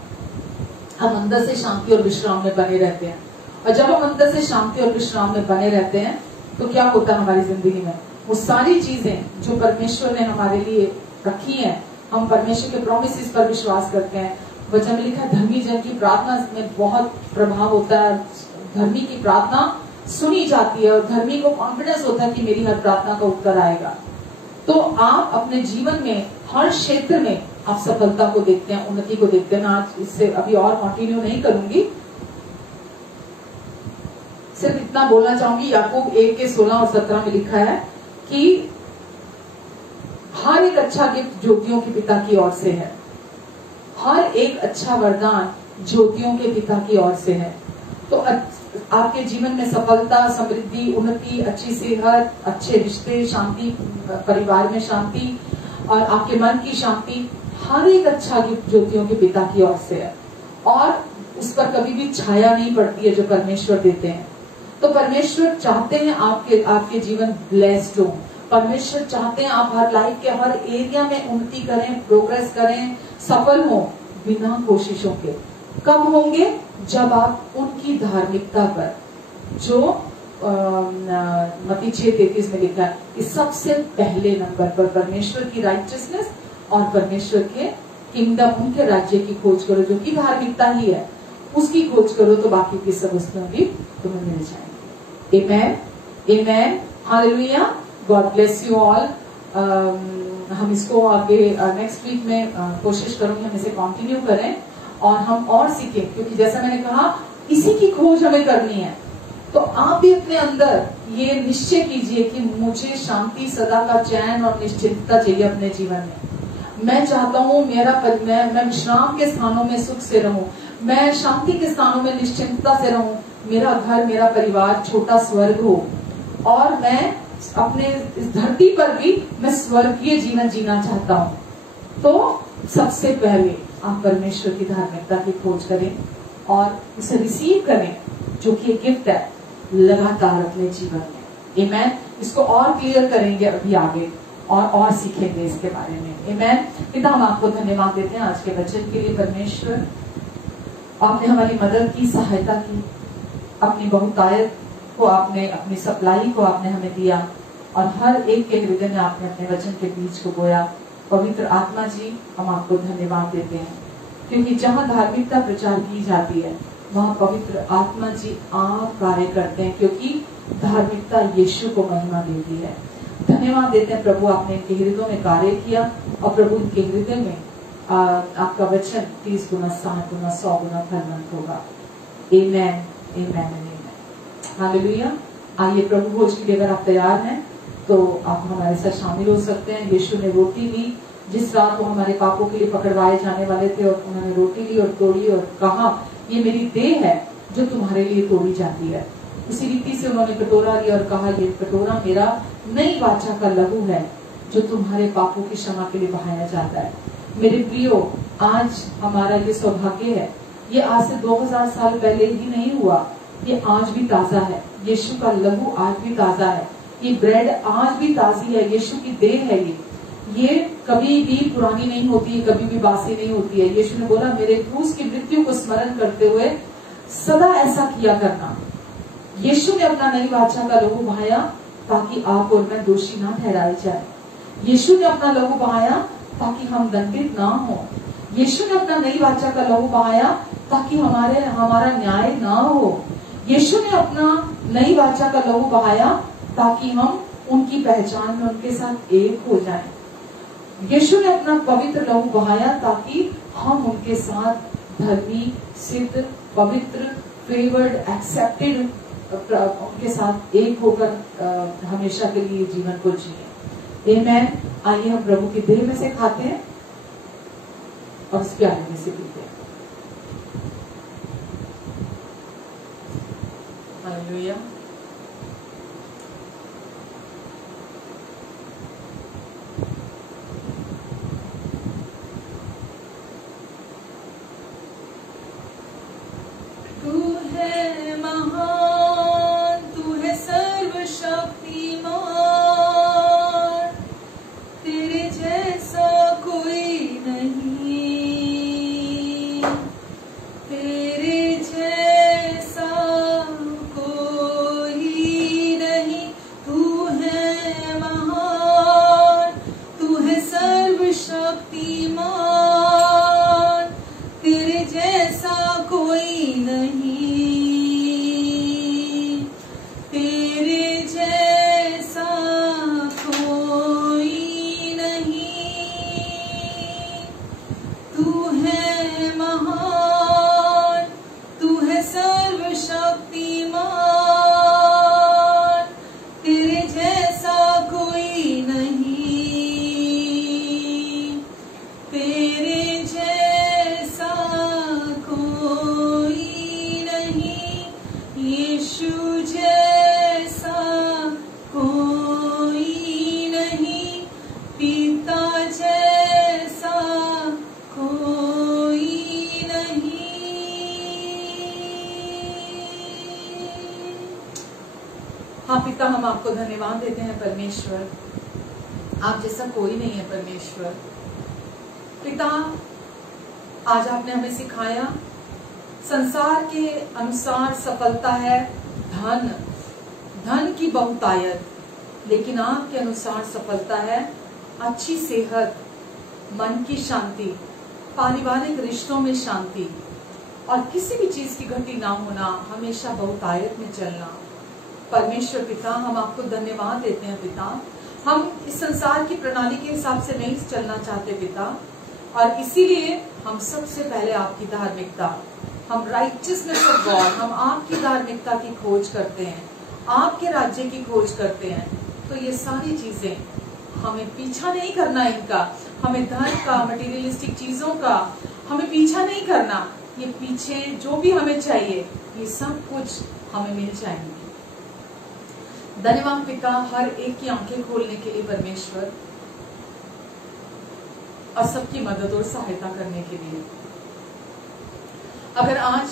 हम अंदर से शांति और विश्राम में बने रहते हैं। और जब हम अंदर से शांति और विश्राम में बने रहते हैं तो क्या होता है हमारी जिंदगी में? वो सारी चीजें जो परमेश्वर ने हमारे लिए रखी हैं, हम परमेश्वर के प्रोमिसेस पर विश्वास करते हैं। वचन में लिखा है धर्मी जन की प्रार्थना में बहुत प्रभाव होता है, धर्मी की प्रार्थना सुनी जाती है और धर्मी को कॉन्फिडेंस होता है कि मेरी हर प्रार्थना का उत्तर आएगा। तो आप अपने जीवन में हर क्षेत्र में आप सफलता को देखते हैं, उन्नति को देखते हैं। मैं आज इससे अभी और कंटिन्यू नहीं करूंगी, सिर्फ इतना बोलना चाहूंगी। याकूब 1:16 और 17 में लिखा है कि हर एक अच्छा गिफ्ट ज्योतियों के पिता की ओर से है, हर एक अच्छा वरदान ज्योतियों के पिता की ओर से है। तो आपके जीवन में सफलता, समृद्धि, उन्नति, अच्छी सेहत, अच्छे रिश्ते, शांति, परिवार में शांति और आपके मन की शांति, हर एक अच्छा गिफ्ट ज्योतियों के पिता की ओर से है और उस पर कभी भी छाया नहीं पड़ती है जो परमेश्वर देते हैं। तो परमेश्वर चाहते हैं आपके जीवन ब्लेस्ड हो। परमेश्वर चाहते हैं आप हर लाइफ के हर एरिया में उन्नति करें, प्रोग्रेस करें, सफल हो बिना कोशिशों के। कब होंगे? जब आप उनकी धार्मिकता पर, जो मत्ती 6:33 में लिखा है, इस सबसे पहले नंबर पर परमेश्वर की राइटियसनेस और परमेश्वर के किंगडम, उनके राज्य की खोज करो जो कि धार्मिकता ही है, उसकी खोज करो तो बाकी की सब वस्तुएं भी तुम्हें मिल जाएंगी। Amen, amen, hallelujah. God bless you all. हम इसको आगे नेक्स्ट वीक में कोशिश करूंगी हम इसे कंटिन्यू करें और हम और सीखें, क्योंकि जैसा मैंने कहा इसी की खोज हमें करनी है। तो आप भी अपने अंदर ये निश्चय कीजिए कि मुझे शांति, सदा का चैन और निश्चिंतता चाहिए अपने जीवन में। मैं चाहता हूँ मैं विश्राम के स्थानों में सुख से रहूं, मैं शांति के स्थानों में निश्चिंतता से रहूं, मेरा घर, मेरा परिवार छोटा स्वर्ग हो और मैं अपने इस धरती पर भी मैं स्वर्गीय जीवन जीना चाहता हूँ। तो सबसे पहले आप परमेश्वर की धार्मिकता की खोज करें और उसे रिसीव करें जो कि एक गिफ्ट है, लगातार अपने जीवन में। आमेन। इसको और क्लियर करेंगे अभी आगे और सीखेंगे इसके बारे में। आमेन। पिता, हम आपको धन्यवाद देते हैं आज के वचन के लिए। परमेश्वर, आपने हमारी मदद की, सहायता की, अपनी बहुतायत को आपने, अपनी सप्लाई को आपने हमें दिया और हर एक के हृदय में आपने अपने वचन के बीज को बोया। पवित्र आत्मा जी, हम आपको धन्यवाद देते हैं क्योंकि जहाँ धार्मिकता प्रचार की जाती है वहाँ पवित्र आत्मा जी आप कार्य करते हैं, क्योंकि धार्मिकता यीशु को महिमा देती है। धन्यवाद देते हैं प्रभु, आपने इनके हृदयों में कार्य किया और प्रभु इनके हृदय में आपका वचन 30 गुना, 60 गुना, 100 गुना फलवंत होगा। आमेन, आमेन, आमेन। हालेलुया। आइए प्रभु भोज के लिए अगर आप तैयार हैं तो आप हमारे साथ शामिल हो सकते हैं। यीशु ने रोटी ली जिस रात वो हमारे पापों के लिए पकड़वाए जाने वाले थे, और उन्होंने रोटी ली और तोड़ी और कहा, ये मेरी देह है जो तुम्हारे लिए तोड़ी जाती है। उसी रीति से उन्होंने कटोरा लिया और कहा, ये कटोरा मेरा नई वाचा का लहू है जो तुम्हारे पापों की क्षमा के लिए बहाया जाता है। मेरे प्रियो, आज हमारा ये सौभाग्य है, ये आज से 2000 साल पहले ही नहीं हुआ, ये आज भी ताजा है। यीशु का लहू आज भी ताजा है, ये ब्रेड आज भी ताजी है, यीशु की देह है। ये कभी भी पुरानी नहीं होती है, कभी भी बासी नहीं होती है। यीशु ने बोला, मेरे क्रूस की मृत्यु को स्मरण करते हुए सदा ऐसा किया करना। यीशु ने अपना नई वाचा का लहू बहाया ताकि आप और मैं दोषी ना ठहराए जाए। यीशु ने अपना लहू बहाया ताकि हम दंडित ना हो। यीशु ने अपना नई वाचा का लहू बहाया ताकि हमारा न्याय ना हो। यीशु ने अपना नई वाचा का लहू बहाया ताकि हम उनकी पहचान में उनके साथ एक हो जाएं। यीशु ने अपना पवित्र लहू बहाया ताकि हम उनके साथ धर्मी, सिद्ध, पवित्र, फेवर्ड, एक्सेप्टेड उनके साथ एक होकर हमेशा के लिए जीवन को जिए। आमेन। आइए हम प्रभु की देह में से खाते हैं और उस प्याले में से पीते हैं। हालेलुया। तू है महान, तू है सर्वशक्तिमान, तेरे जैसा कोई नहीं, तेरे जैसा कोई नहीं। तू है महान, तू है सर्वशक्तिमान, तेरे जैसा कोई नहीं, तेरे जैसा कोई नहीं। तू है महान, तू है सर्वशक्तिमान, तेरे जैसा कोई नहीं, तेरे जैसा कोई नहीं। यीशु जैसा कोई नहीं, पिता जैसा कोई नहीं। हाँ पिता, हम आपको धन्यवाद देते हैं परमेश्वर, आप जैसा कोई नहीं है परमेश्वर। पिता, आज आपने हमें सिखाया संसार के अनुसार सफलता है धन, धन की बहुतायत, लेकिन आपके अनुसार सफलता है अच्छी सेहत, मन की शांति, पारिवारिक रिश्तों में शांति और किसी भी चीज की घटी ना होना, हमेशा बहुतायत में चलना। परमेश्वर पिता, हम आपको धन्यवाद देते हैं पिता। हम इस संसार की प्रणाली के हिसाब से नहीं चलना चाहते पिता, और इसीलिए हम सबसे पहले आपकी धार्मिकता, हम राइचियसनेस ऑफ गॉड, हम आपकी धार्मिकता की खोज करते हैं, आपके राज्य की खोज करते हैं। तो ये सारी चीजें हमें पीछा नहीं करना, इनका हमें धन का, मटेरियलिस्टिक चीजों का हमें पीछा नहीं करना। ये पीछे जो भी हमें चाहिए ये सब कुछ हमें मिल जाएंगे। धन्यवाद पिता, हर एक की आंखें खोलने के लिए परमेश्वर, और सबकी मदद और सहायता करने के लिए। अगर आज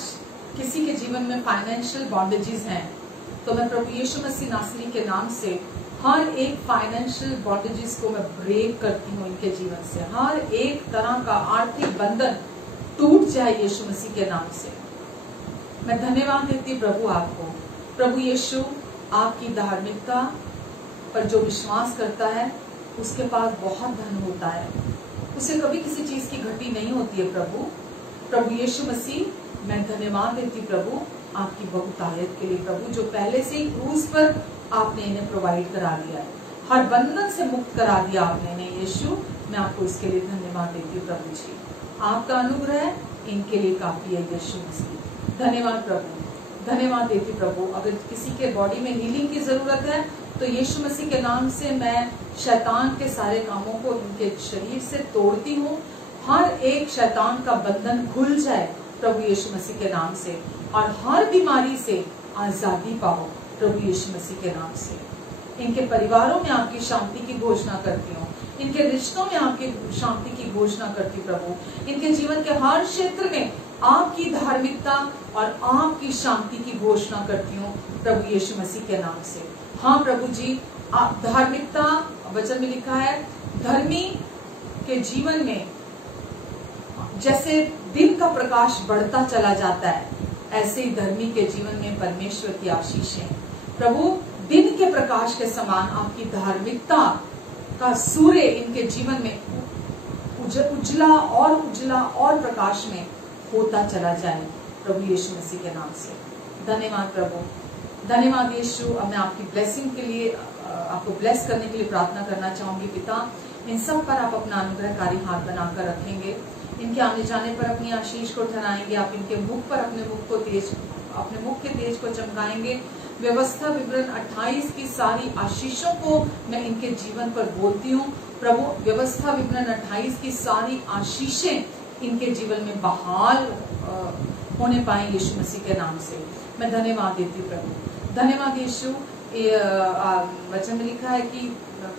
किसी के जीवन में फाइनेंशियल बॉन्डेजेस हैं, तो मैं प्रभु यीशु मसीह नासरी के नाम से हर एक फाइनेंशियल बॉन्डेजेस को मैं ब्रेक करती हूँ इनके जीवन से। हर एक तरह का आर्थिक बंधन टूट जाए यीशु मसीह के नाम से। मैं धन्यवाद देती प्रभु आपको। प्रभु यीशु, आपकी धार्मिकता पर जो विश्वास करता है उसके पास बहुत धन होता है, उसे कभी किसी चीज की घटी नहीं होती है। प्रभु यीशु मसीह, मैं धन्यवाद देती प्रभु आपकी बहुतायत के लिए प्रभु, जो पहले से ही क्रूज पर आपने इन्हें प्रोवाइड करा दिया है, हर बंधन से मुक्त करा दिया आपने इन्हें। यीशु, मैं आपको इसके लिए धन्यवाद देती हूँ प्रभु जी। आपका अनुग्रह इनके लिए काफी है यीशु मसीह। धन्यवाद प्रभु, धन्यवाद देती प्रभु। अगर किसी के बॉडी में हीलिंग की जरूरत है तो यीशु मसीह के नाम से मैं शैतान के सारे कामों को इनके शरीर से तोड़ती हूँ। हर एक शैतान का बंधन खुल जाए प्रभु यीशु मसीह के नाम से, और हर बीमारी से आजादी पाओ प्रभु यीशु मसीह के नाम से। इनके परिवारों में आपकी शांति की घोषणा करती हूँ, इनके रिश्तों में आपकी शांति की घोषणा करती प्रभु। इनके जीवन के हर क्षेत्र में आपकी धार्मिकता और आपकी शांति की घोषणा करती हूँ प्रभु यीशु मसीह के नाम से। हाँ प्रभु जी, आप धार्मिकता, वचन में लिखा है धर्मी के जीवन में जैसे दिन का प्रकाश बढ़ता चला जाता है, ऐसे ही धर्मी के जीवन में परमेश्वर की आशीषें। प्रभु दिन के प्रकाश के समान आपकी धार्मिकता का सूर्य इनके जीवन में उजला और प्रकाश में होता चला जाए प्रभु यीशु मसीह के नाम से। धन्यवाद प्रभु, धन्यवाद यीशु। अब मैं आपकी ब्लेसिंग के लिए, आपको ब्लेस करने के लिए प्रार्थना करना चाहूंगी। पिता, इन सब पर आप अपना अनुग्रहकारी हाथ बनाकर रखेंगे, इनके आने जाने पर अपनी आशीष को ठहराएंगे। आप इनके मुख पर अपने मुख के तेज को चमकाएंगे। व्यवस्था विवरण 28 की सारी आशीषों को मैं इनके जीवन पर बोलती हूँ प्रभु। व्यवस्था विवरण 28 की सारी आशीषें इनके जीवन में बहाल होने पाए यीशु मसीह के नाम से। मैं धन्यवाद देती हूँ प्रभु। धन्यवाद यीशु। वचन में लिखा है कि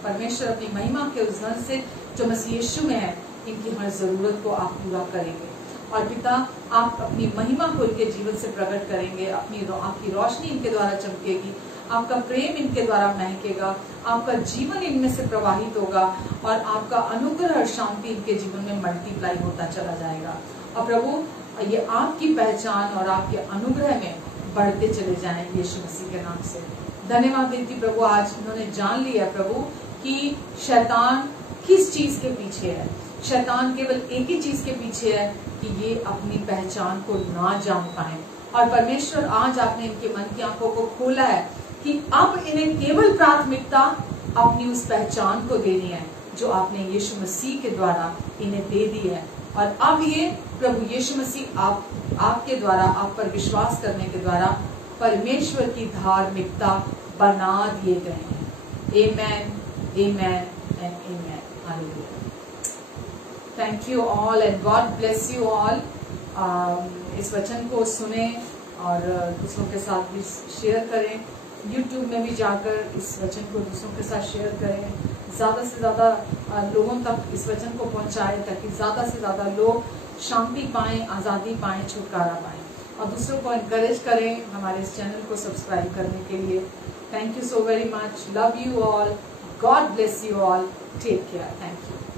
परमेश्वर अपनी महिमा के उस धन से जो मसीह यीशु में है, इनकी हर जरूरत को आप पूरा करेंगे। और पिता, आप अपनी महिमा को इनके जीवन से प्रकट करेंगे। आपकी रोशनी इनके द्वारा चमकेगी, आपका प्रेम इनके द्वारा महकेगा, आपका जीवन इनमें से प्रवाहित होगा और आपका अनुग्रह और शांति इनके जीवन में मल्टीप्लाई होता चला जाएगा। और प्रभु, ये आपकी पहचान और आपके अनुग्रह में बढ़ते चले जाएं यीशु मसीह के नाम से। धन्यवाद देती प्रभु, आज इन्होंने जान लिया प्रभु कि शैतान किस चीज के पीछे है। शैतान केवल एक ही चीज के पीछे है कि ये अपनी पहचान को ना जान पाए। और परमेश्वर, आज आपने इनके मन की आंखों को खोला है कि अब इन्हें केवल प्राथमिकता अपनी उस पहचान को देनी है जो आपने यीशु मसीह के द्वारा इन्हें दे दी है। और अब ये प्रभु यीशु मसीह आपके द्वारा, आप पर विश्वास करने के द्वारा परमेश्वर की धार्मिकता बना दिए गए हैं। Amen, amen and amen. Hallelujah. Thank you all and God bless you all. इस वचन को सुने और दूसरों के साथ भी शेयर करें। YouTube में भी जाकर इस वचन को दूसरों के साथ शेयर करें। ज्यादा से ज्यादा लोगों तक इस वचन को पहुंचाएं ताकि ज्यादा से ज्यादा लोग शांति पाएं, आजादी पाएं, छुटकारा पाएं। और दूसरों को एनकरेज करें हमारे इस चैनल को सब्सक्राइब करने के लिए। Thank you so very much. Love you all. God bless you all. Take care. Thank you.